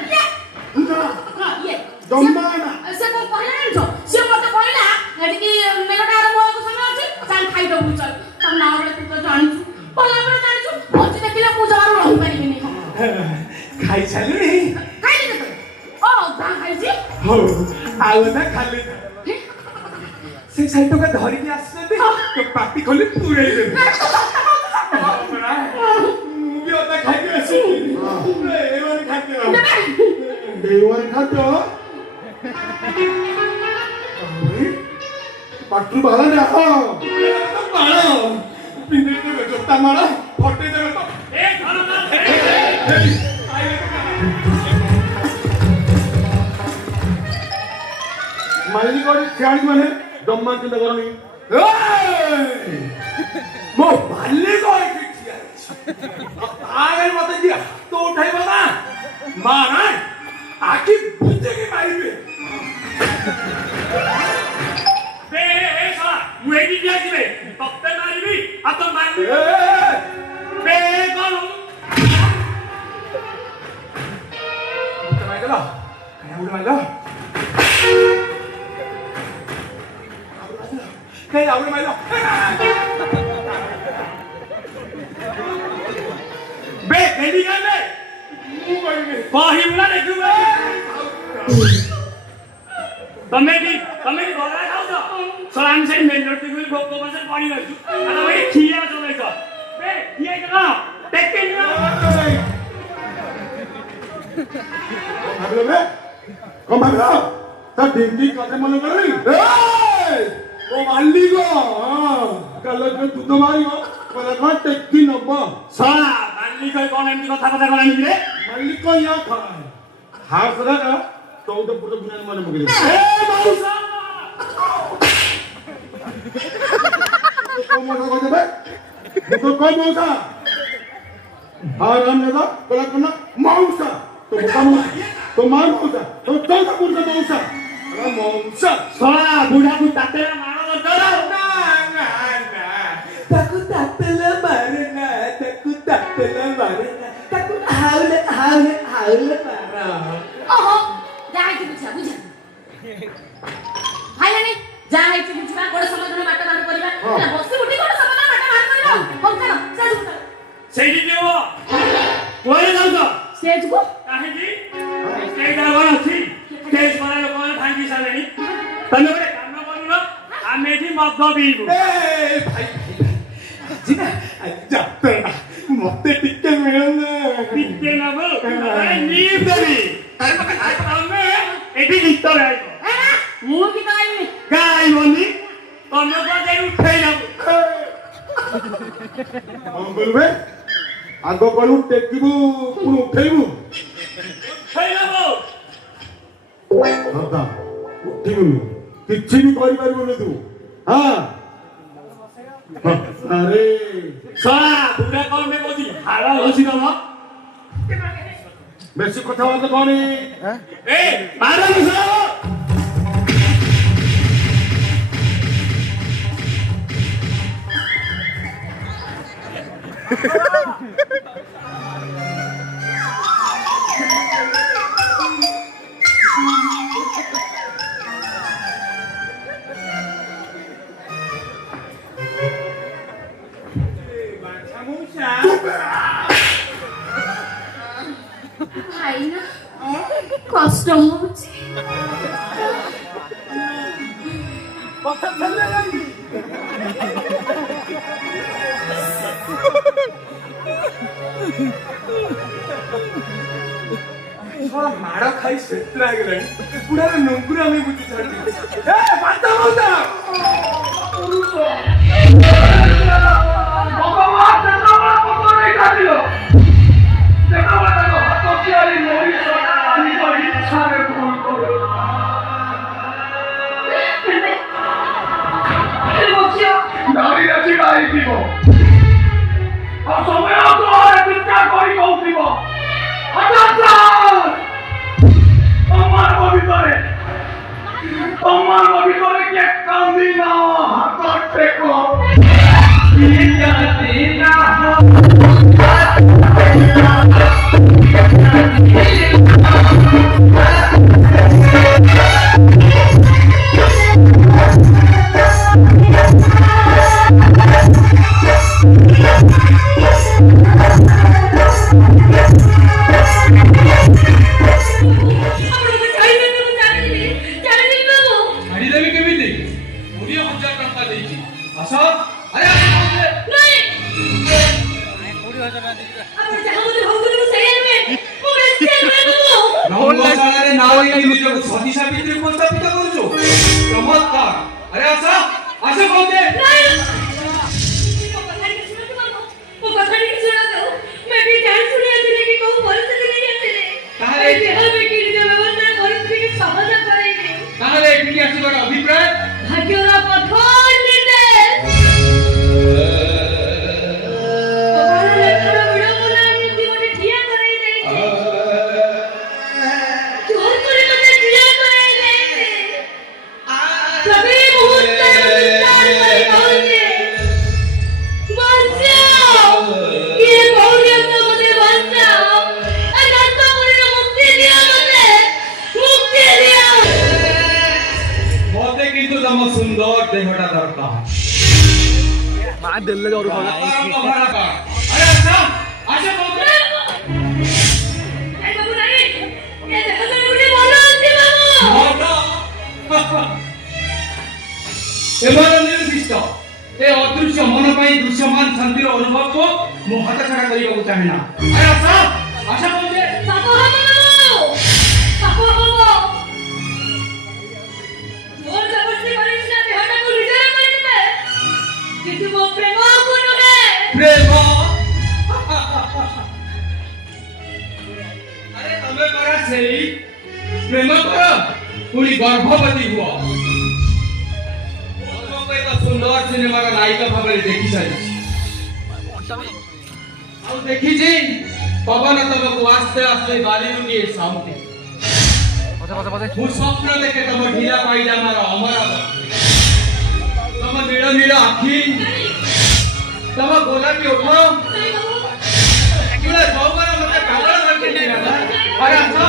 ଜମାନା ସେ କଣ କହିଲା ଜାଣିଛ ସେ ମତେ କହିଲା ଏଠିକି ମେଲଟା ଆରମ୍ଭ ହବାକୁ ସମୟ ଅଛି ଚାଲ ଖାଇଦବୁ ଚାଲ ତମ ନାଁ ବେଳେ ତୁ ତ ଜାଣିଛୁ ଭଲ ଭାବରେ ଜାଣିଛୁ ଭୋଜି ଦେଖିଲେ ମୁଁ ଜମାରୁ ରହିପାରିବିନି ଖାଇସାରିଲୁଣି ଖାଇଲି କେତେ ଓ ଯାହା ଖାଇଛି ହଉ ଆଉ ନା ଖାଲି ସେ ସାଇ ଟଙ୍କା ଧରିକି ଆସିଛନ୍ତି ତ ପାଟି ଖୋଲି ପୁରେଇ ଦେବି ମୁଁ ବି ଅଧା ଖାଇକି ଆସିଲି ଏମାନେ ଖାଦ୍ୟ देवान खातो पाटू बाला ना हा ମାଳ ପିନ୍ଧେଇ ଦେବେ ଜୋତା ମାଳ ଫଟେଇ ଦେବେ ତ ଏ ଘର ନା मालिक कोडी खेळी माने दम्मा चिंता करनी ମୋ ମାଲିକ ଏଠି ଠିଆ ଅଛି ଆଗରେ ମତେ ଯିଏ ହାତ ଉଠାଇବ ନା ମାରା ଆଖି ବୁଝିକି ମାରିବେ ଏ ଶଳା ମୁଁ ଏଠି ଠିଆ ଯିବେ ତତେ ମାରିବି ଆଉ ତ ମାରିବି ବେ କଣ ମତେ ମାରିଦେଲ କାଇଁ ଗୋଟେ ମାରିଲ କାଇଁ ଆଉ ଗୋଟେ ମାରିଲ ବେ କେଡି ଗଲେ ମୁଁ କହିବି କହିବୁଲା ଦେଖିବୁ ତମେ ବି ବରା ଖାଉଛ ସଳାମ ସେଇ ମେଲୋଟି ଗୁଲି ଭୋକ ବସେ ପଡି ରହିଛୁ ଆଉ ତମେ ଖିଆ ଚଲେଇଛ ବେ ଖିଆ କଣ ଟେକେ ନିଅ भागलो बे कम भागलो ता ढिंगी कथे मन करनी ए ओ मालिक हां कल जो दूध मारियो कल का टेकी नब ଶଳା ମାଲିକ କଣ ଏମିତି କଥା କଲାନି ରେ मालिक या खाए हार सदा का 14 फुट बुना मन मगे ଏ ମଉସା को मन को देबे तो कोई मौसा हां राम दादा कला करना मौसा तो बता मौसा तो मार मौसा तो 14 फुट का मौसा अरे मौसा ଶଳା ବୁଢାକୁ ତାତେଲା ମାର ଦରକାର ନା ନା ନା ତାକୁ ତାତେଲା ମାରନା ତାକୁ ହାଉଲେ ମାର ଓହୋ ଯାହା ହେଇଛି ବୁଝା ବୁଝା ଖାଇଲାନି ଯାହା ହେଇଛି ବୁଝିବା ଗୋଡ ସମାଧାନ ବାଟ ବାଟ କରିବା ହେଲା ବସି ଉଠି ଗୋଡ ସମାଧାନ ବାଟ ବାଟ କରିବା ହଉ ଚାଲ ସେଇଠି ଯିବ କୁଆଡେ ଯାଉଛ ଷ୍ଟେଜକୁ କାହିଁକି ଷ୍ଟେଜ କଣ ଅଛି ଷ୍ଟେଜ କରା ଲୋକମାନେ ଭାଙ୍ଗି ସାରିଲେଣି ତମେ ଗୋଟେ କାମ କରୁନ ଆମେ ଏଠି ମଦ ପିଇବୁ ଭାଇ ଆଜି ନା ଯାତ୍ରା ମତେ ଟିକେ ମିଳୁନି ଟିକେ ନବ ନିପ ଦେବି ତମେ ଏଠି ଗୀତ ଗାଇବ ମୁଁ ବି ଗାଇବି ଗାଇବନି ତମେ ଯାଇ ଉଠେଇ ନବ हम बोलबे आगो कलु टेकिबु पुन उठेइबु उठेई नब दादा उठिबु किछि भी करि परिबु तू हां अरे ଶଳା ବୁଢା କଣ ବେ କହୁଛି ହାଳ ହସି ଦବ बेसी कथा बात कोनी ଏ ମାର ଶଳା ভাই না কষ্ট হচ্ছে ମାଡ଼ ଖାଇ ସେଥିରେ ହେଇଗଲାଣି ପୁରାରେ ନୁଙ୍ଗୁର ଆମେ ବୁଝି ଛାଡି ଭଗବାନ अदृश्य मन पाई दृश्यमान शांतिर अनुभव को मो हाथ छाड़ा करने को चाहे ना अरे आशा आशा बोलते पापा पापा जोर जबरदस्ती करिस ना देहटा को रिजर्व कर दे किसी वो प्रेम को नहे प्रेम अरे तमे करा सही प्रेम कर पूरी गर्भवती हुआ सुंदर सिनेमा नायिका भाव देखी सारी देखी पवन तुमको आस्ते आस्ते बाली रुनिए साउंड मु स्वप्न देखे तुम ढीला पायजामार अमर तुम नील नील आखि तुम गोलापी ओठ मते पागल करके अरे अच्छा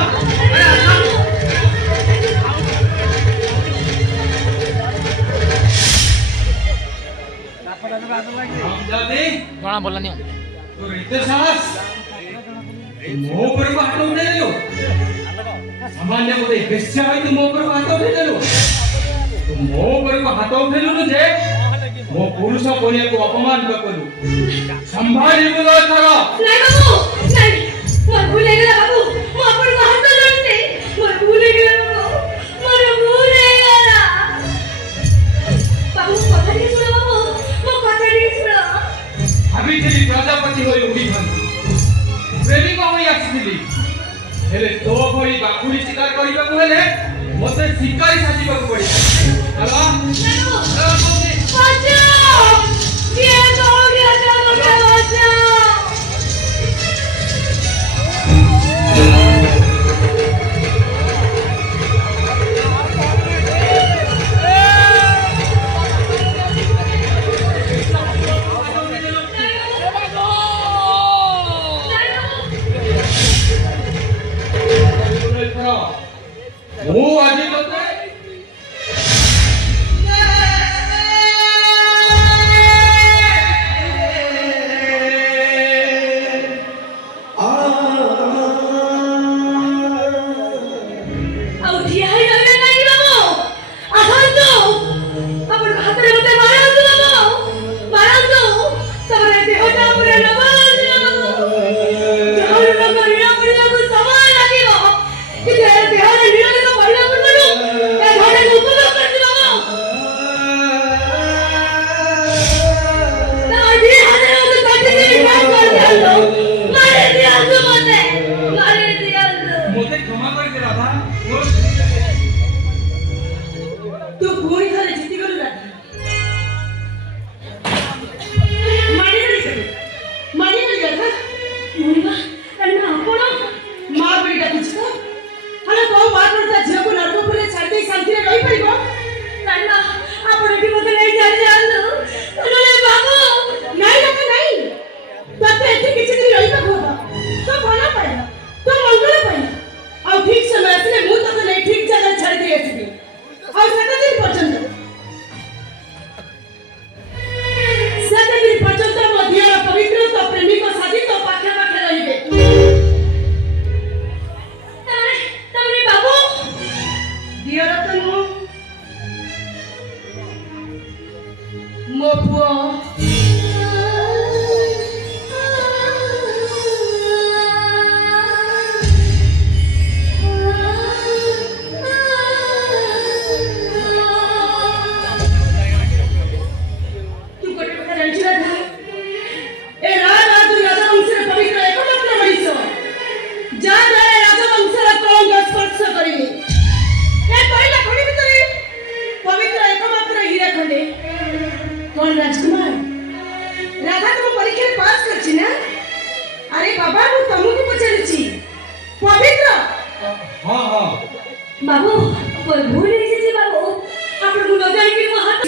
कौन बोला नहीं तो इतने साहस मो पर को हाथ उठे लो सामान्य बोले बेस्या है तो मो पर को हाथ उठे लो तो मो पर को हाथ उठे लो जे मो पुरुष कोने को अपमान न करू संभाली बोलो करो नहीं बाबू नहीं मोर भूल गया बाबू मो अपन को हाथ जोड़ते मोर भूल गया मोर भूल गया बाबू कथा नहीं सुनो बाबू मो कथा नहीं सुनो अभी तेरी प्रजापति होई उड़ी खन प्रेमी को होई आसीली हेले तो भई बाकुड़ी शिकार करिबा को हेले मते शिकारी साजिबा को पड़ी हला बचाओ ये तो हो गया मुझे बचाओ ପରୀକ୍ଷାରେ ପାସ୍ କରିଛି ନା? ଆରେ ବାବା ମୁଁ ତମକୁ ପଚାରୁଛି ପବିତ୍ର। ହଁ ହଁ ବାବୁ ଭୁଲ ହେଇଯାଇଛି ବାବୁ, ଆପଣଙ୍କୁ ନ ଜାଣିକି ମୋ ହାତ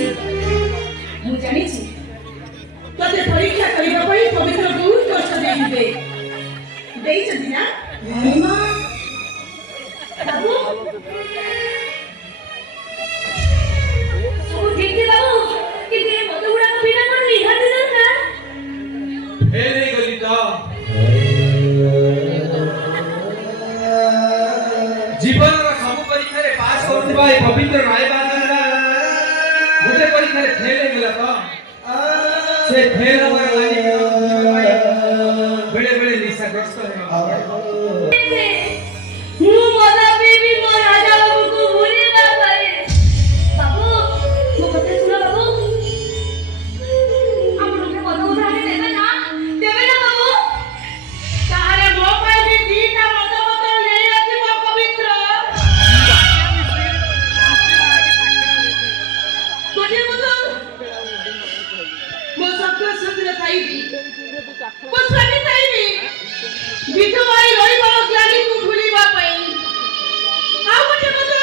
ମୁଁ ଜାଣିଛି ତତେ ପରୀକ୍ଷା କରିବା ପାଇଁ ପବିତ୍ର ବହୁତ କଷ୍ଟ ଦେଇଥିବେ, ଦେଇଛନ୍ତି ନା? ବାବୁ ସବୁ ଠିକ ଥିଲା ବାବୁ, କିନ୍ତୁ ଏ ମଦ ଗୁଡାକ ପିଇବା କଣ ନିହାତି ଦରକାର? ଫେଲ୍ ହେଇଗଲି ତ। ଜୀବନର ସବୁ ପରୀକ୍ଷାରେ ପାସ୍ କରୁଥିବା ଏ ପବିତ୍ର ରାୟବାଦନଟା ଗୋଟେ ପରୀକ୍ଷାରେ ଫେଲ୍ ହେଇଗଲା ତ। ସେ ଫେଲ୍ ହବାର ଲାଗି ବେଳେ ବେଳେ ନିଶାଗ୍ରସ୍ତ ହେବା। ମୁଁ ମଦ ପିଇବି ମୋ ରାଜା ବାବୁକୁ ଭୁଲିବା ପାଇଁ। ବାବୁ ମୋ କଥା ଶୁଣ ବାବୁ, ଆପଣଙ୍କୁ ମଦ ଉଧାରି ଦେବେ ନା? ଦେବେ ନା ବାବୁ? ତାହେଲେ ମୋ ପାଇଁ ବି ଦିଟା ମଦ ବୋତଲ ନେଇ ଆସିବ ପବିତ୍ର। ଗୋଟିଏ ବୋତଲ ମୋ ସଫଳ ସୁନ୍ଦର ଖାଇବି, ମୋ ସ୍ୱାମୀ ଖାଇବି, ବିଧବା ହୋଇ ରହିବାର ଗ୍ଲାନିକୁ ଭୁଲିବା ପାଇଁ। ଆଉ ଗୋଟିଏ ବୋତଲ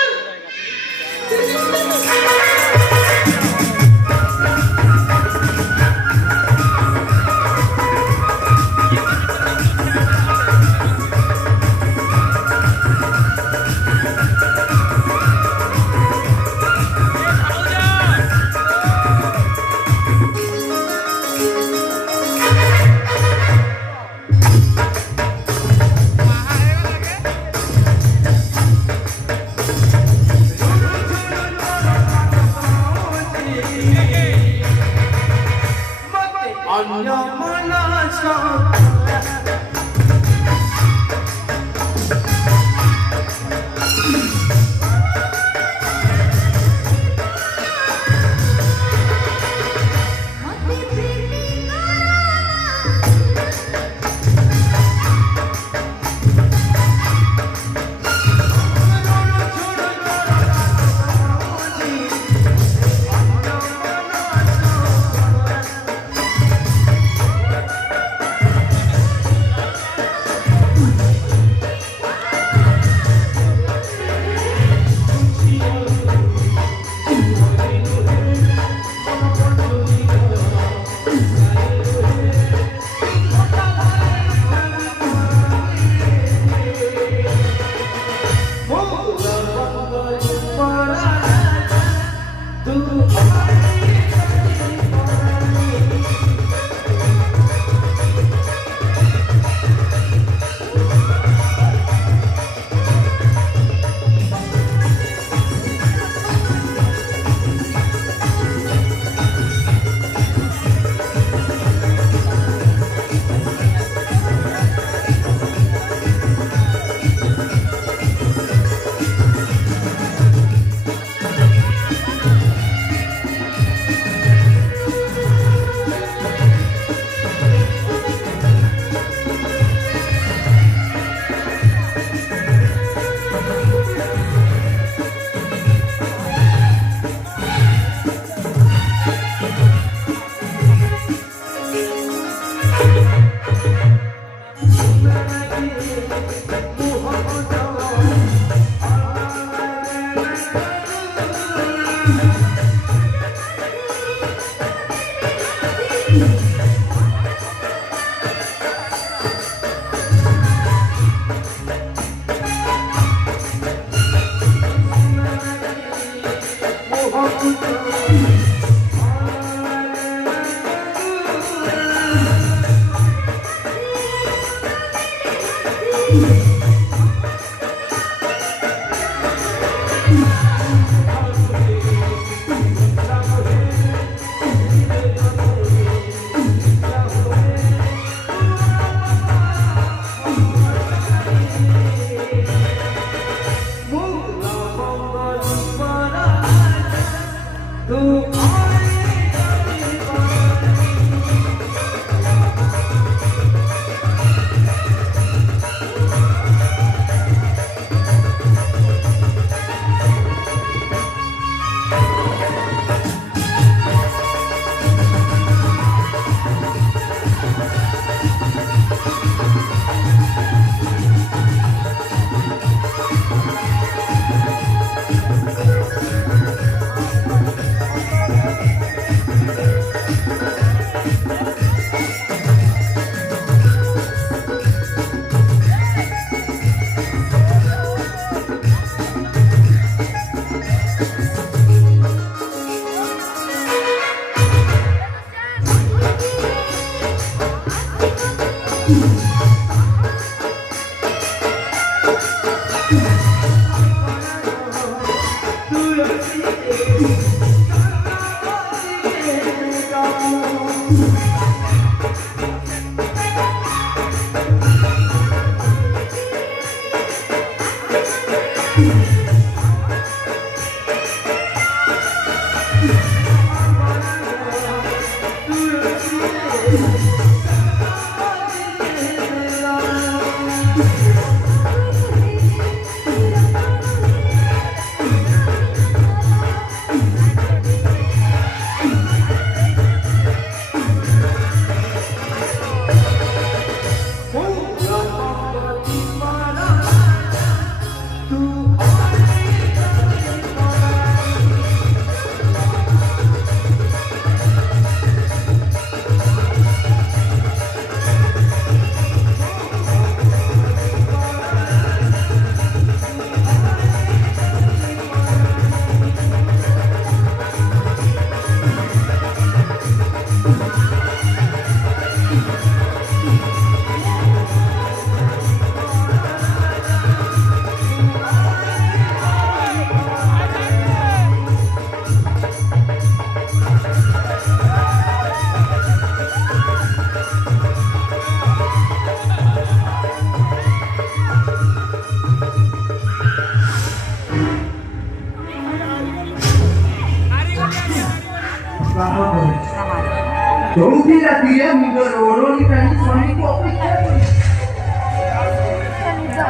ଯୋଉଠି ରାତିରେ ମୁଣ୍ଡ ରୋଡି ଟାଣି ସ୍ୱାମୀକୁ ଅପେକ୍ଷା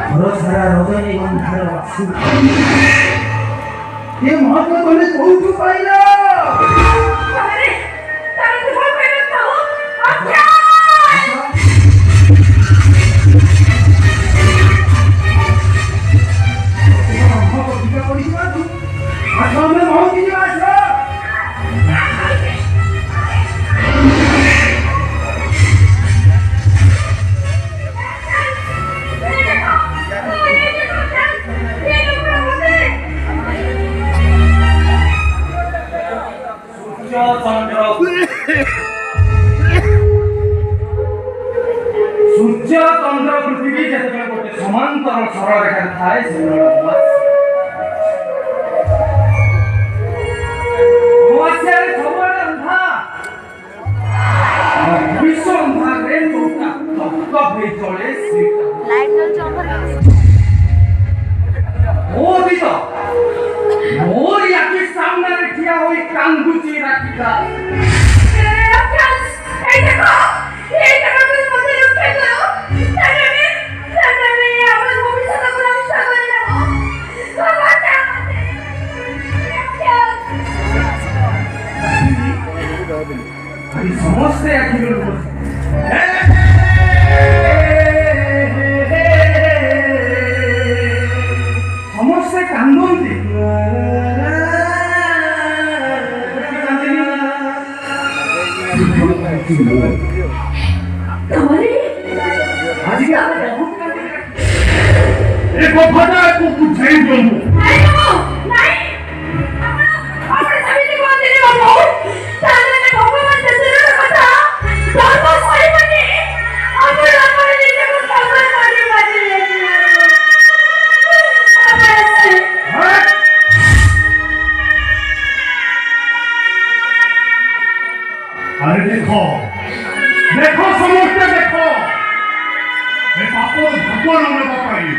ଘର ସାରା ରଜନୀଗନ୍ଧାର ବାସୁ ଏ ମହତ୍ଵ ତମେ କୋଉଠୁ ପାଇଲ? ସୂର୍ଯ୍ୟ ଚନ୍ଦ୍ର ପୃଥିବୀ ଯେତେବେଳେ ଗୋଟେ ସମାନ୍ତର ସରଳରେଖାରେ ଥାଏ ଅମାବାସ୍ୟାରେ ସବୁଆଡେ ଅନ୍ଧାର ବିଶ୍ୱ ଅନ୍ଧାରରେ ଚୌକା ତପ୍ତ ହୋଇ ଚଳେ ମୋରି ଆଖି ସାମ୍ନାରେ ଠିଆ ହୋଇ କାନ୍ଦୁଛି ରାଖିଟା ସମସ୍ତେ ଆଖି ସମସ୍ତେ କାନ୍ଦନ୍ତି ଆଜିକା ଏ କଥାଟାକୁ ବୁଝେଇ ଦିଅନ୍ତୁ अरे देखो देखो समझते देखो मैं पापो भगवान ने बताई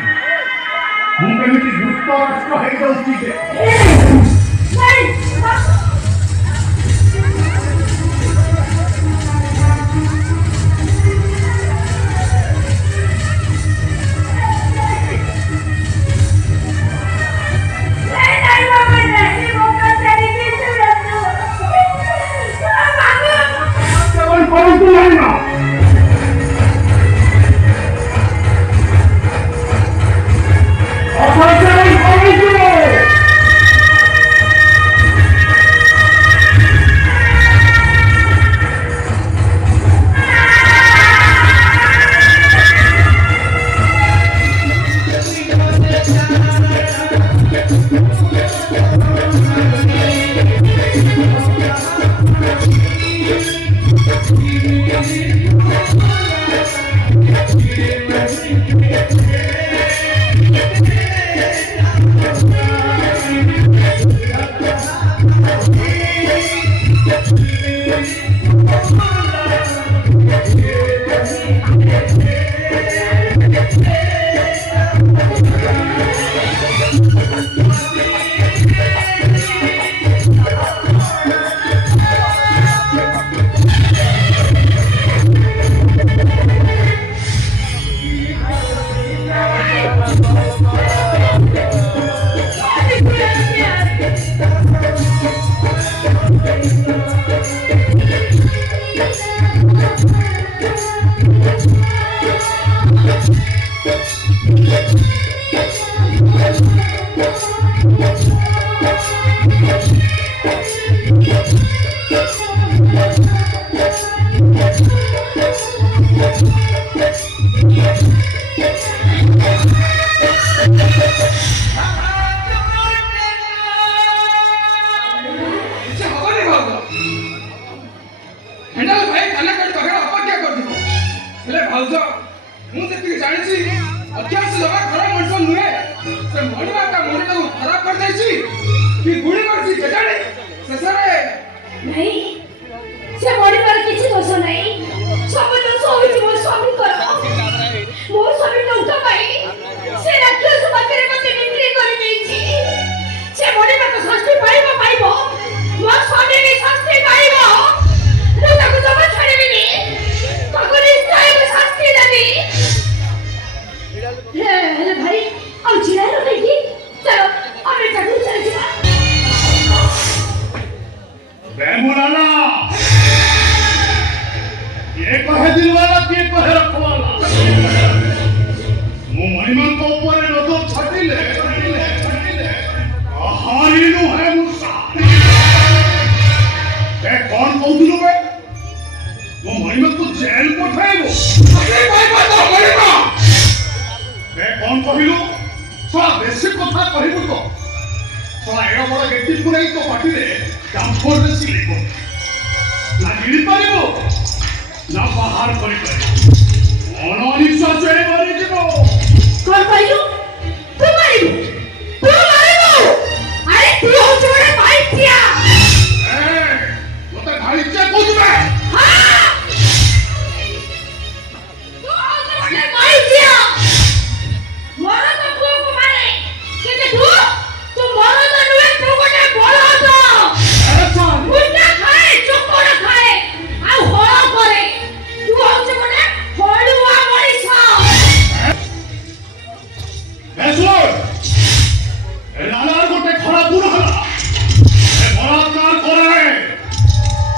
हम केमिति युक्त राष्ट्र है जाउची जे ସେ ହବନି ଭାଉଜ। ହେଣ୍ଡାଲ ଭାଇ କାନା କାଟି ପାଖରେ ଅପେକ୍ଷା କରିଥିବ। ହେଲେ ଭାଉଜ ମୁଁ ଯେତିକି ଜାଣିଛି ଅଧିକାଂଶ ଜମା ଖରାପ ମଣିଷ ନୁହେଁ। ସେ ମଣିମା ତା ମଣିଟାକୁ ଖରାପ କରିଦେଇଛି କି ଗୁଳି କରିଛି କେଜାଣି। ଶେଷରେ नहीं से बॉडी पर किसी दोष नहीं सब दोष होई मोर स्वामीଙ୍କର मोर स्वामी टंका पाई से राक्षस पाखरे मते बिक्री କରି ଦେଇଛି से बॉडी पर शास्ति पाइबो मोर स्वामी भी शास्ति पाइबो ମୁଁ ତାକୁ ଜମା ଛାଡ଼ିବିନି ତାକୁ ନିଶ୍ଚୟ शास्ति ଦେବି हे भाई ଆଉ ଚିରାର ନେଇକି चलो ଆମେ ତାକୁ ଚାଲିଯିବା बेमुराना ये कहे दिल वाला के कहे रखवाला मो महिमा को ऊपर नजर छाटिले हारिनु है मुसा बे कौन कहउलु बे मो महिमा को जेल पठाइबो अरे भाई बात मणिमा बे कौन कहिलु सा बेसी कथा कहिबु तो सा एड़ा बड़ा गेटी पुराई तो पाटी रे कामफोर बेसी लिखो ना गिरी पारिबो ना बाहर करि पारिबो अनिश्वास चले मारि जिवो कौन कहलु तू मारिबो अरे तू हो छोड़े भाई पिया ए मते ढाळीचे कोजबे हां तू हो छोड़े भाई पिया मोरा तो को मारे के तू मोरा तो नुए तू कोने बोलो तो ऐसा मुन्ना खाए चोकोड़ा खाए आ होला करे तू हो छोड़े होडुआ मरिसा बेसलो ए लालार गोटे खरा बुरा हला ए बलात्कार करे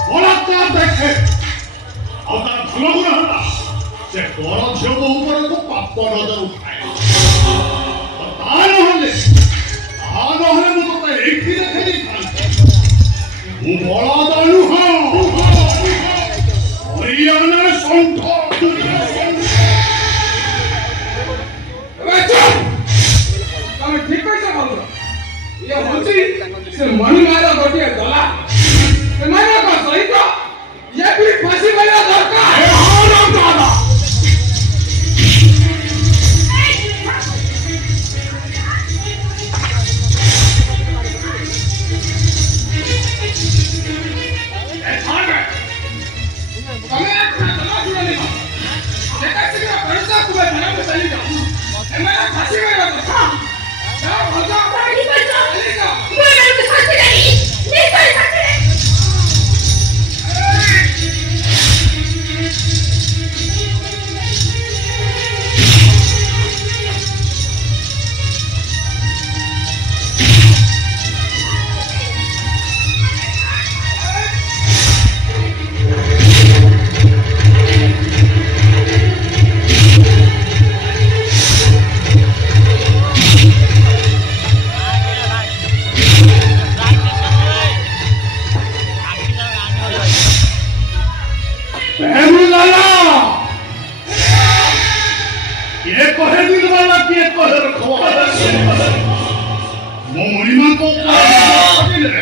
बलात्कार देखे और तार भलो गुण हला से बड़ झियो को ऊपर को पाप नजर उठाए और ता नहले मु तो एठी देखे नहीं मु बड़ा दालू हां हरियाणा संठ ତମେ ଠିକ କହିଛ ଭାଉଜ। ଇଏ ହଉଛି ସେ ମଣିମାର ଗୋଟିଏ ଦଲା। ସେମାନଙ୍କ ସହିତ ଇଏ ବି ଫାଶୀ ପାଇବା ଦରକାର। ତମେ ଦଲା ଶୁଣନି ଯେତେ ଶୀଘ୍ର ପଇସା ତୁମେ ଥାନାକୁ ଚାଲିଯାଅ। ଏମାନେ ଫାଶୀ ପାଇବା ଦରକାର। ଯାଅ ଭାଉଜ। गाड़ी पर चल ଚାଲିଯାଅ। मैं मेरे को शास्ति नहीं नहीं कर सकते बेमुलाना ये कहे दिल वाला के कहे रखवाला मो महिमा को पाटिले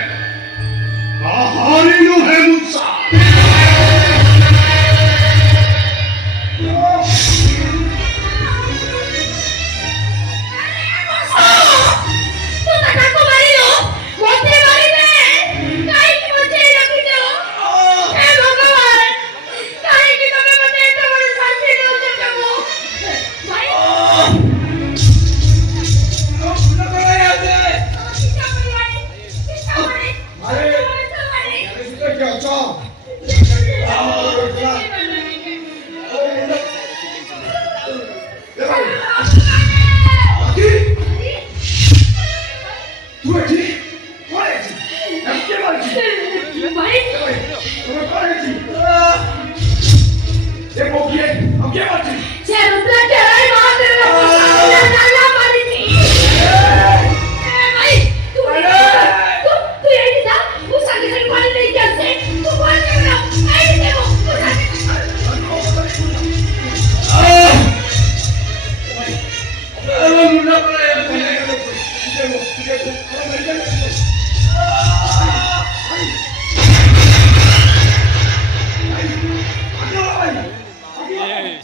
हारिनु है मुसा तू तका को मारी लो मोते मारी दे काई की मुझे रखी दो हे भगवान काई की तुम्हें मुझे इतना बड़ा शास्ति दो प्रभु भाई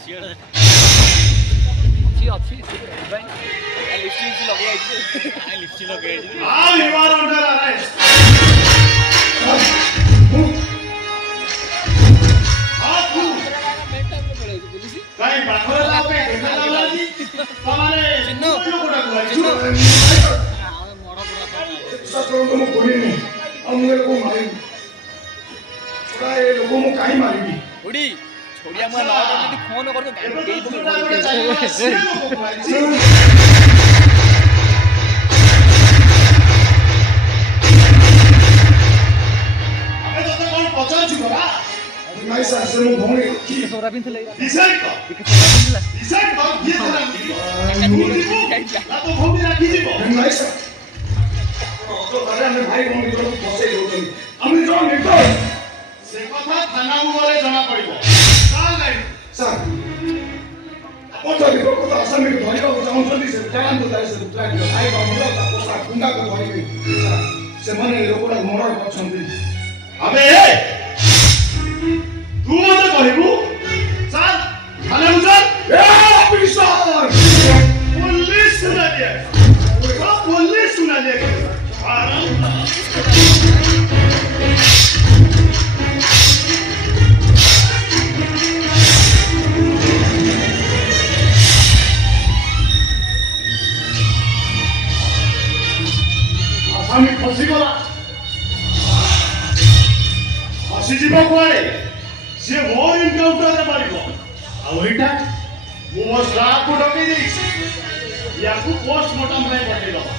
Now you are under arrest. କାଇଁ ପାଖରେ ଲାଗ ପାଇଁ ଦେଖା ଲାଗୁନି ତମରେ ଚିହ୍ନ କୋଟା କହିଛୁ ସତରଙ୍କୁ ମୁଁ କହିନି ଆଉ ମୁଁ ଏକୁ ମାରିବି ପୁରା ଏ ଲୋକ ମୁଁ କାହିଁ ମାରିବି छोड़िया मैं ना करते फोन कर तो ଏବେ गाड़ी ତ ଗୋଟେ ଚାଲିଲା ସେ ଲୋକ କହିଛି ଆମେ ତତେ କଣ ପଚାରୁଛୁ ପରା ନାଇଁ ସାର୍ ସେ ମୋ ଭଉଣୀ के सोरा पिन थे ଡିସାଇଡ୍ କର के सोरा पिन ला ଡିସାଇଡ୍ କର କିଏ ଧରା ତୁ ଯିବୁ ନା ତୋ ଭଉଣୀ ରାଖି ଯିବ ନାଇଁ ସାର୍ ତ ଘରେ ଆମେ ଭାଇ ଭଉଣୀ ଜଣକୁ ବସେଇ ଦଉଛନ୍ତି ଆମେ ଜଣ ନିର୍ଦ୍ଦୋଷ ସେ କଥା ଥାନାକୁ ଗଲେ ଜଣା ପଡିବ ଚାଲ ନାଇଁ ସାର୍ ଆପଣ ଯଦି ପ୍ରକୃତ ଆସାମୀକୁ ଧରିବାକୁ ଚାହୁଁଛନ୍ତି ସେ ଜାଣନ୍ତୁ ତାହେଲେ ସେ ଭାଇ ବାବୁର ତା ପୋଷା ଗୁଣ୍ଡାକୁ ଧରିବେ ସାର୍ ସେମାନେ ଏ ଲୋକଟାକୁ ମର୍ଡର କରିଛନ୍ତି ଆବେ ତୁ ମତେ କହିବୁ ଚାଲ ଥାନାକୁ ଚାଲ ଅଫିସର पुलिस सुना दिया पुलिस सुना दिया आसामी फसीगला फसीଯିବ କୁଆଡ଼େ ସେ ମୋର ଇନକାଉଣ୍ଟରରେ ମାରିବ ଆଉ ଏଇଟା ମୁଁ ମୋ ଷ୍ଟାଫକୁ ଡକେଇ ଦେଇଛି ୟାକୁ ପୋଷ୍ଟମର୍ଟମ ପାଇଁ ପଠେଇଦବା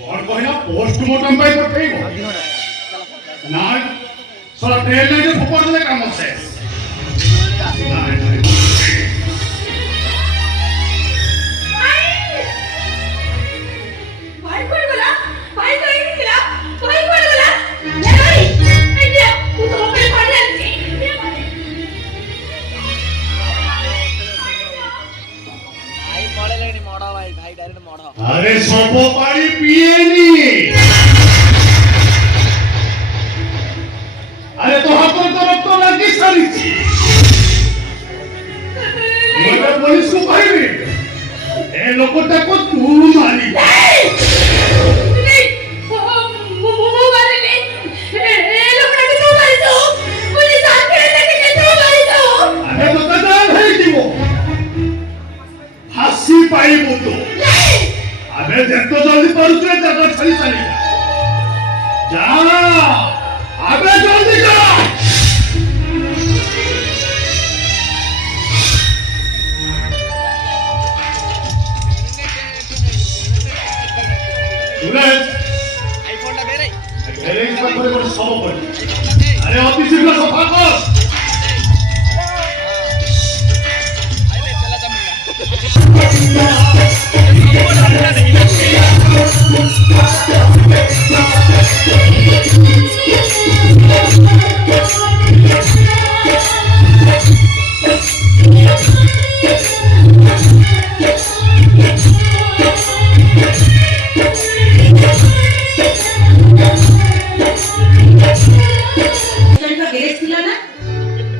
କଣ କହିଲା ପୋଷ୍ଟମର୍ଟମ ପାଇଁ ପଠେଇବ ନା ସଲା ଟ୍ରେନ୍ ଲାଇନରେ ଫୋପାଡ଼ି ଦେଲେ କାମ ଶେଷ ନାଇଁ ନାଇଁ भाई कोण बोला भाई काय केला भाई कोण बोला ये भाई ये तू तो पे पाणी आणते भाई मॉडल है नहीं मॉडल भाई भाई डायरेक्ट मॉडल अरे सब पानी पिएनी अरे तो हाथ तो रक्त लगी सारी मैं पुलिस को कहबी ए लोकटा को तू मारी अरे तो कदाल है जीवो हासी पाई बोतो अबे जेतो जल्दी पड़ुछे जगह छली चली जा अबे जल्दी जा सुरेश आईफोन टा बेरे अरे इसका थोड़े बड़े सब पड़े अरे ऑफिस में सफा कर आइले चला जमीला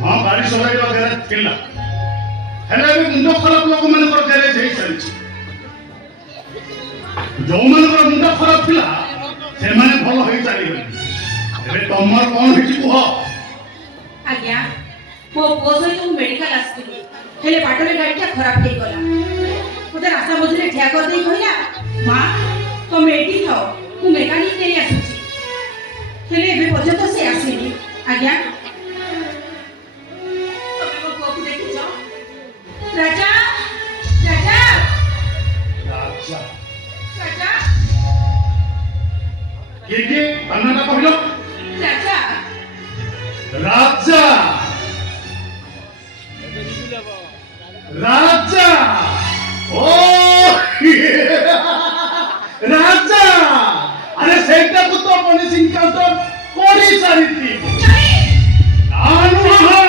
हाँ गाड़ी सवारी वगैरह किला हेले भी मुंड खराब लोक मन कर गैरेज है सरी जो मन कर मुंड खराब थिला से माने भलो होई चाली एबे तमर कोन हिची कुह आज्ञा मो पुओ सहित मु मेडिकल आसଥିଲି हेले बाटरे गाड़ीटा खराब हेई गला मते रास्ता मझिरे ठिया कर देई कहिला मां तमे एठी थाओ मु मेकानिक नै आसुची हेले एबे पर्यंत से आसीनी आज्ञा तमे मो पुओ को देखिছো राजा राजा अच्छा राजा के अन्ना कहलो राजा राजा राजा ओ राजा अरे सेटा को तो पुलिस इनकाउंटर कोरी सारिती नानु हा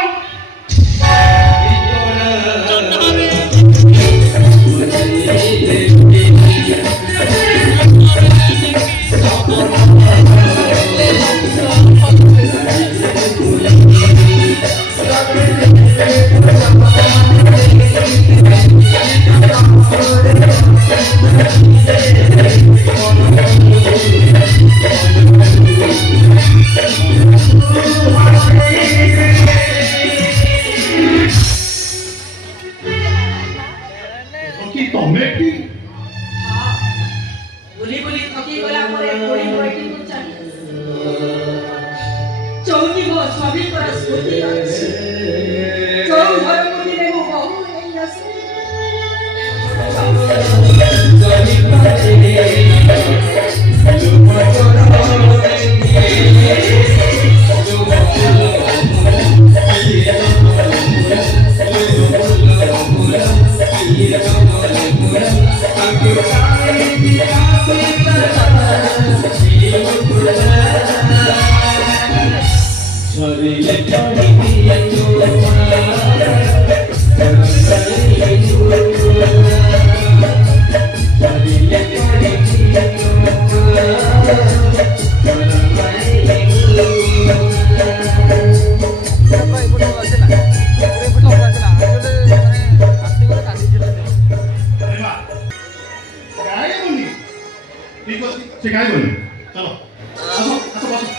বুলি বুলি ঠকি গলা পরে পড়ি পড়ি চালি চৌকি গো সবই করা স্মৃতি আছে চৌ ঘর মন্দিরে গো বহু এই আছে शिकाय बोल चलो আসো আসো বসো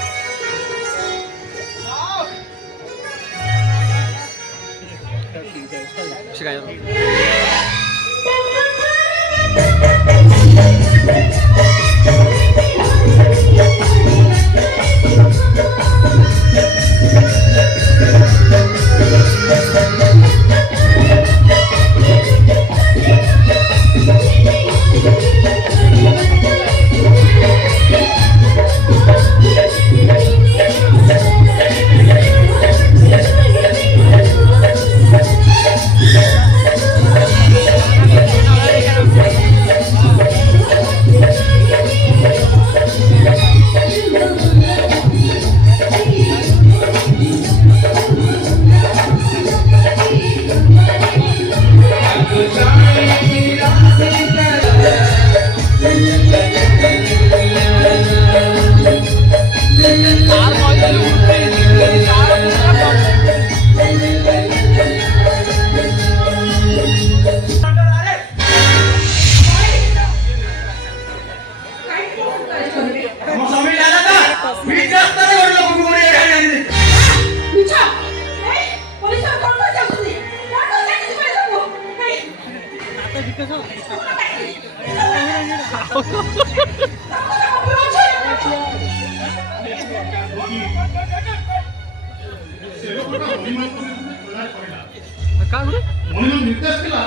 ମଣିର ନିର୍ଦ୍ଦେଶ ଥିଲା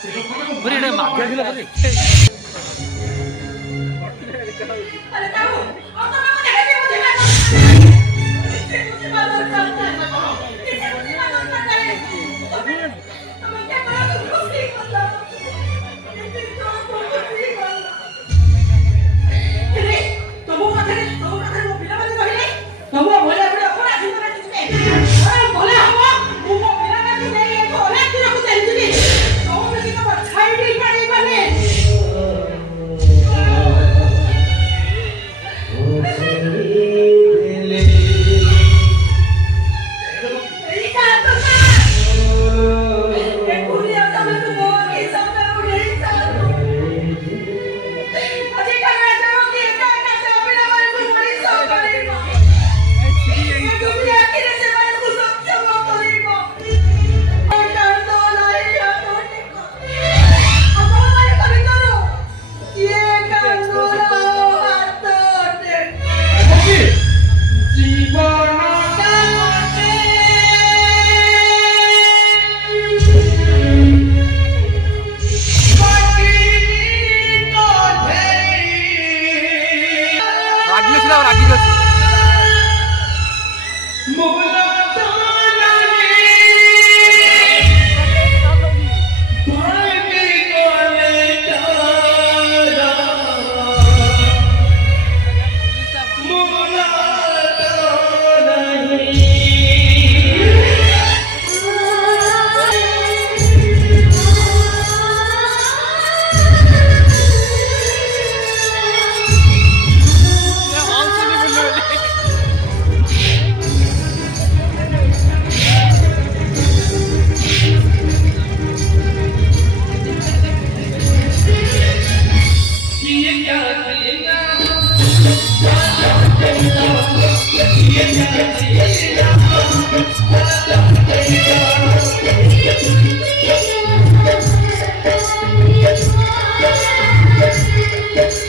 ସେ ଲୋକଟାକୁ ଏଇଟା ମାଗିଆ ଥିଲା ବୋଧେ अरे ताऊ और तो मैं देखा के मुझे मार मुझे मार करता है किसे मुझे मार करता है तो मैं क्या करूं कुछ नहीं करता किसी को कुछ नहीं करता अरे तो वो बिना बजे कहले तो वो बोले अपने अपना जीवन में अरे बोले हम वो बिना बजे नहीं है तो ओला तेरे को चलती तो वो की तो छाई नहीं पड़ी बने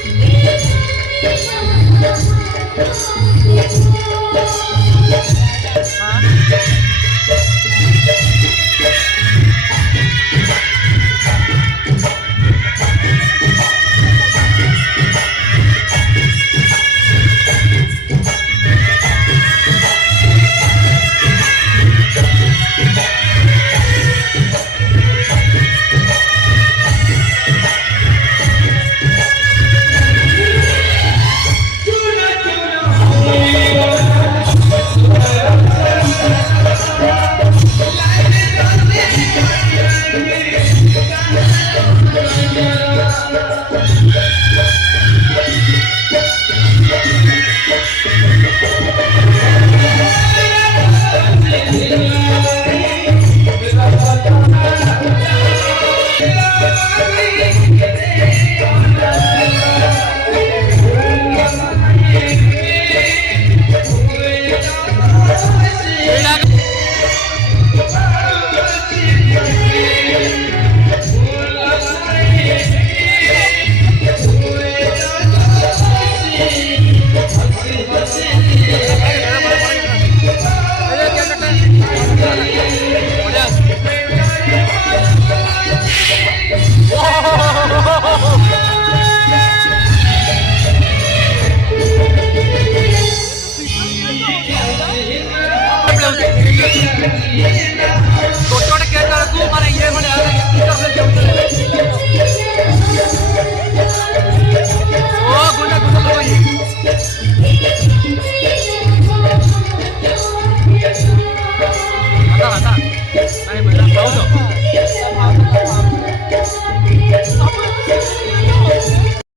Thank you. छोटे केळाळकू మన ఏ మన ఇంటర్నెట్ చెబుతలేదు ఓ గుండ గుండలు పోయి आता आता नाही बघा पाऊस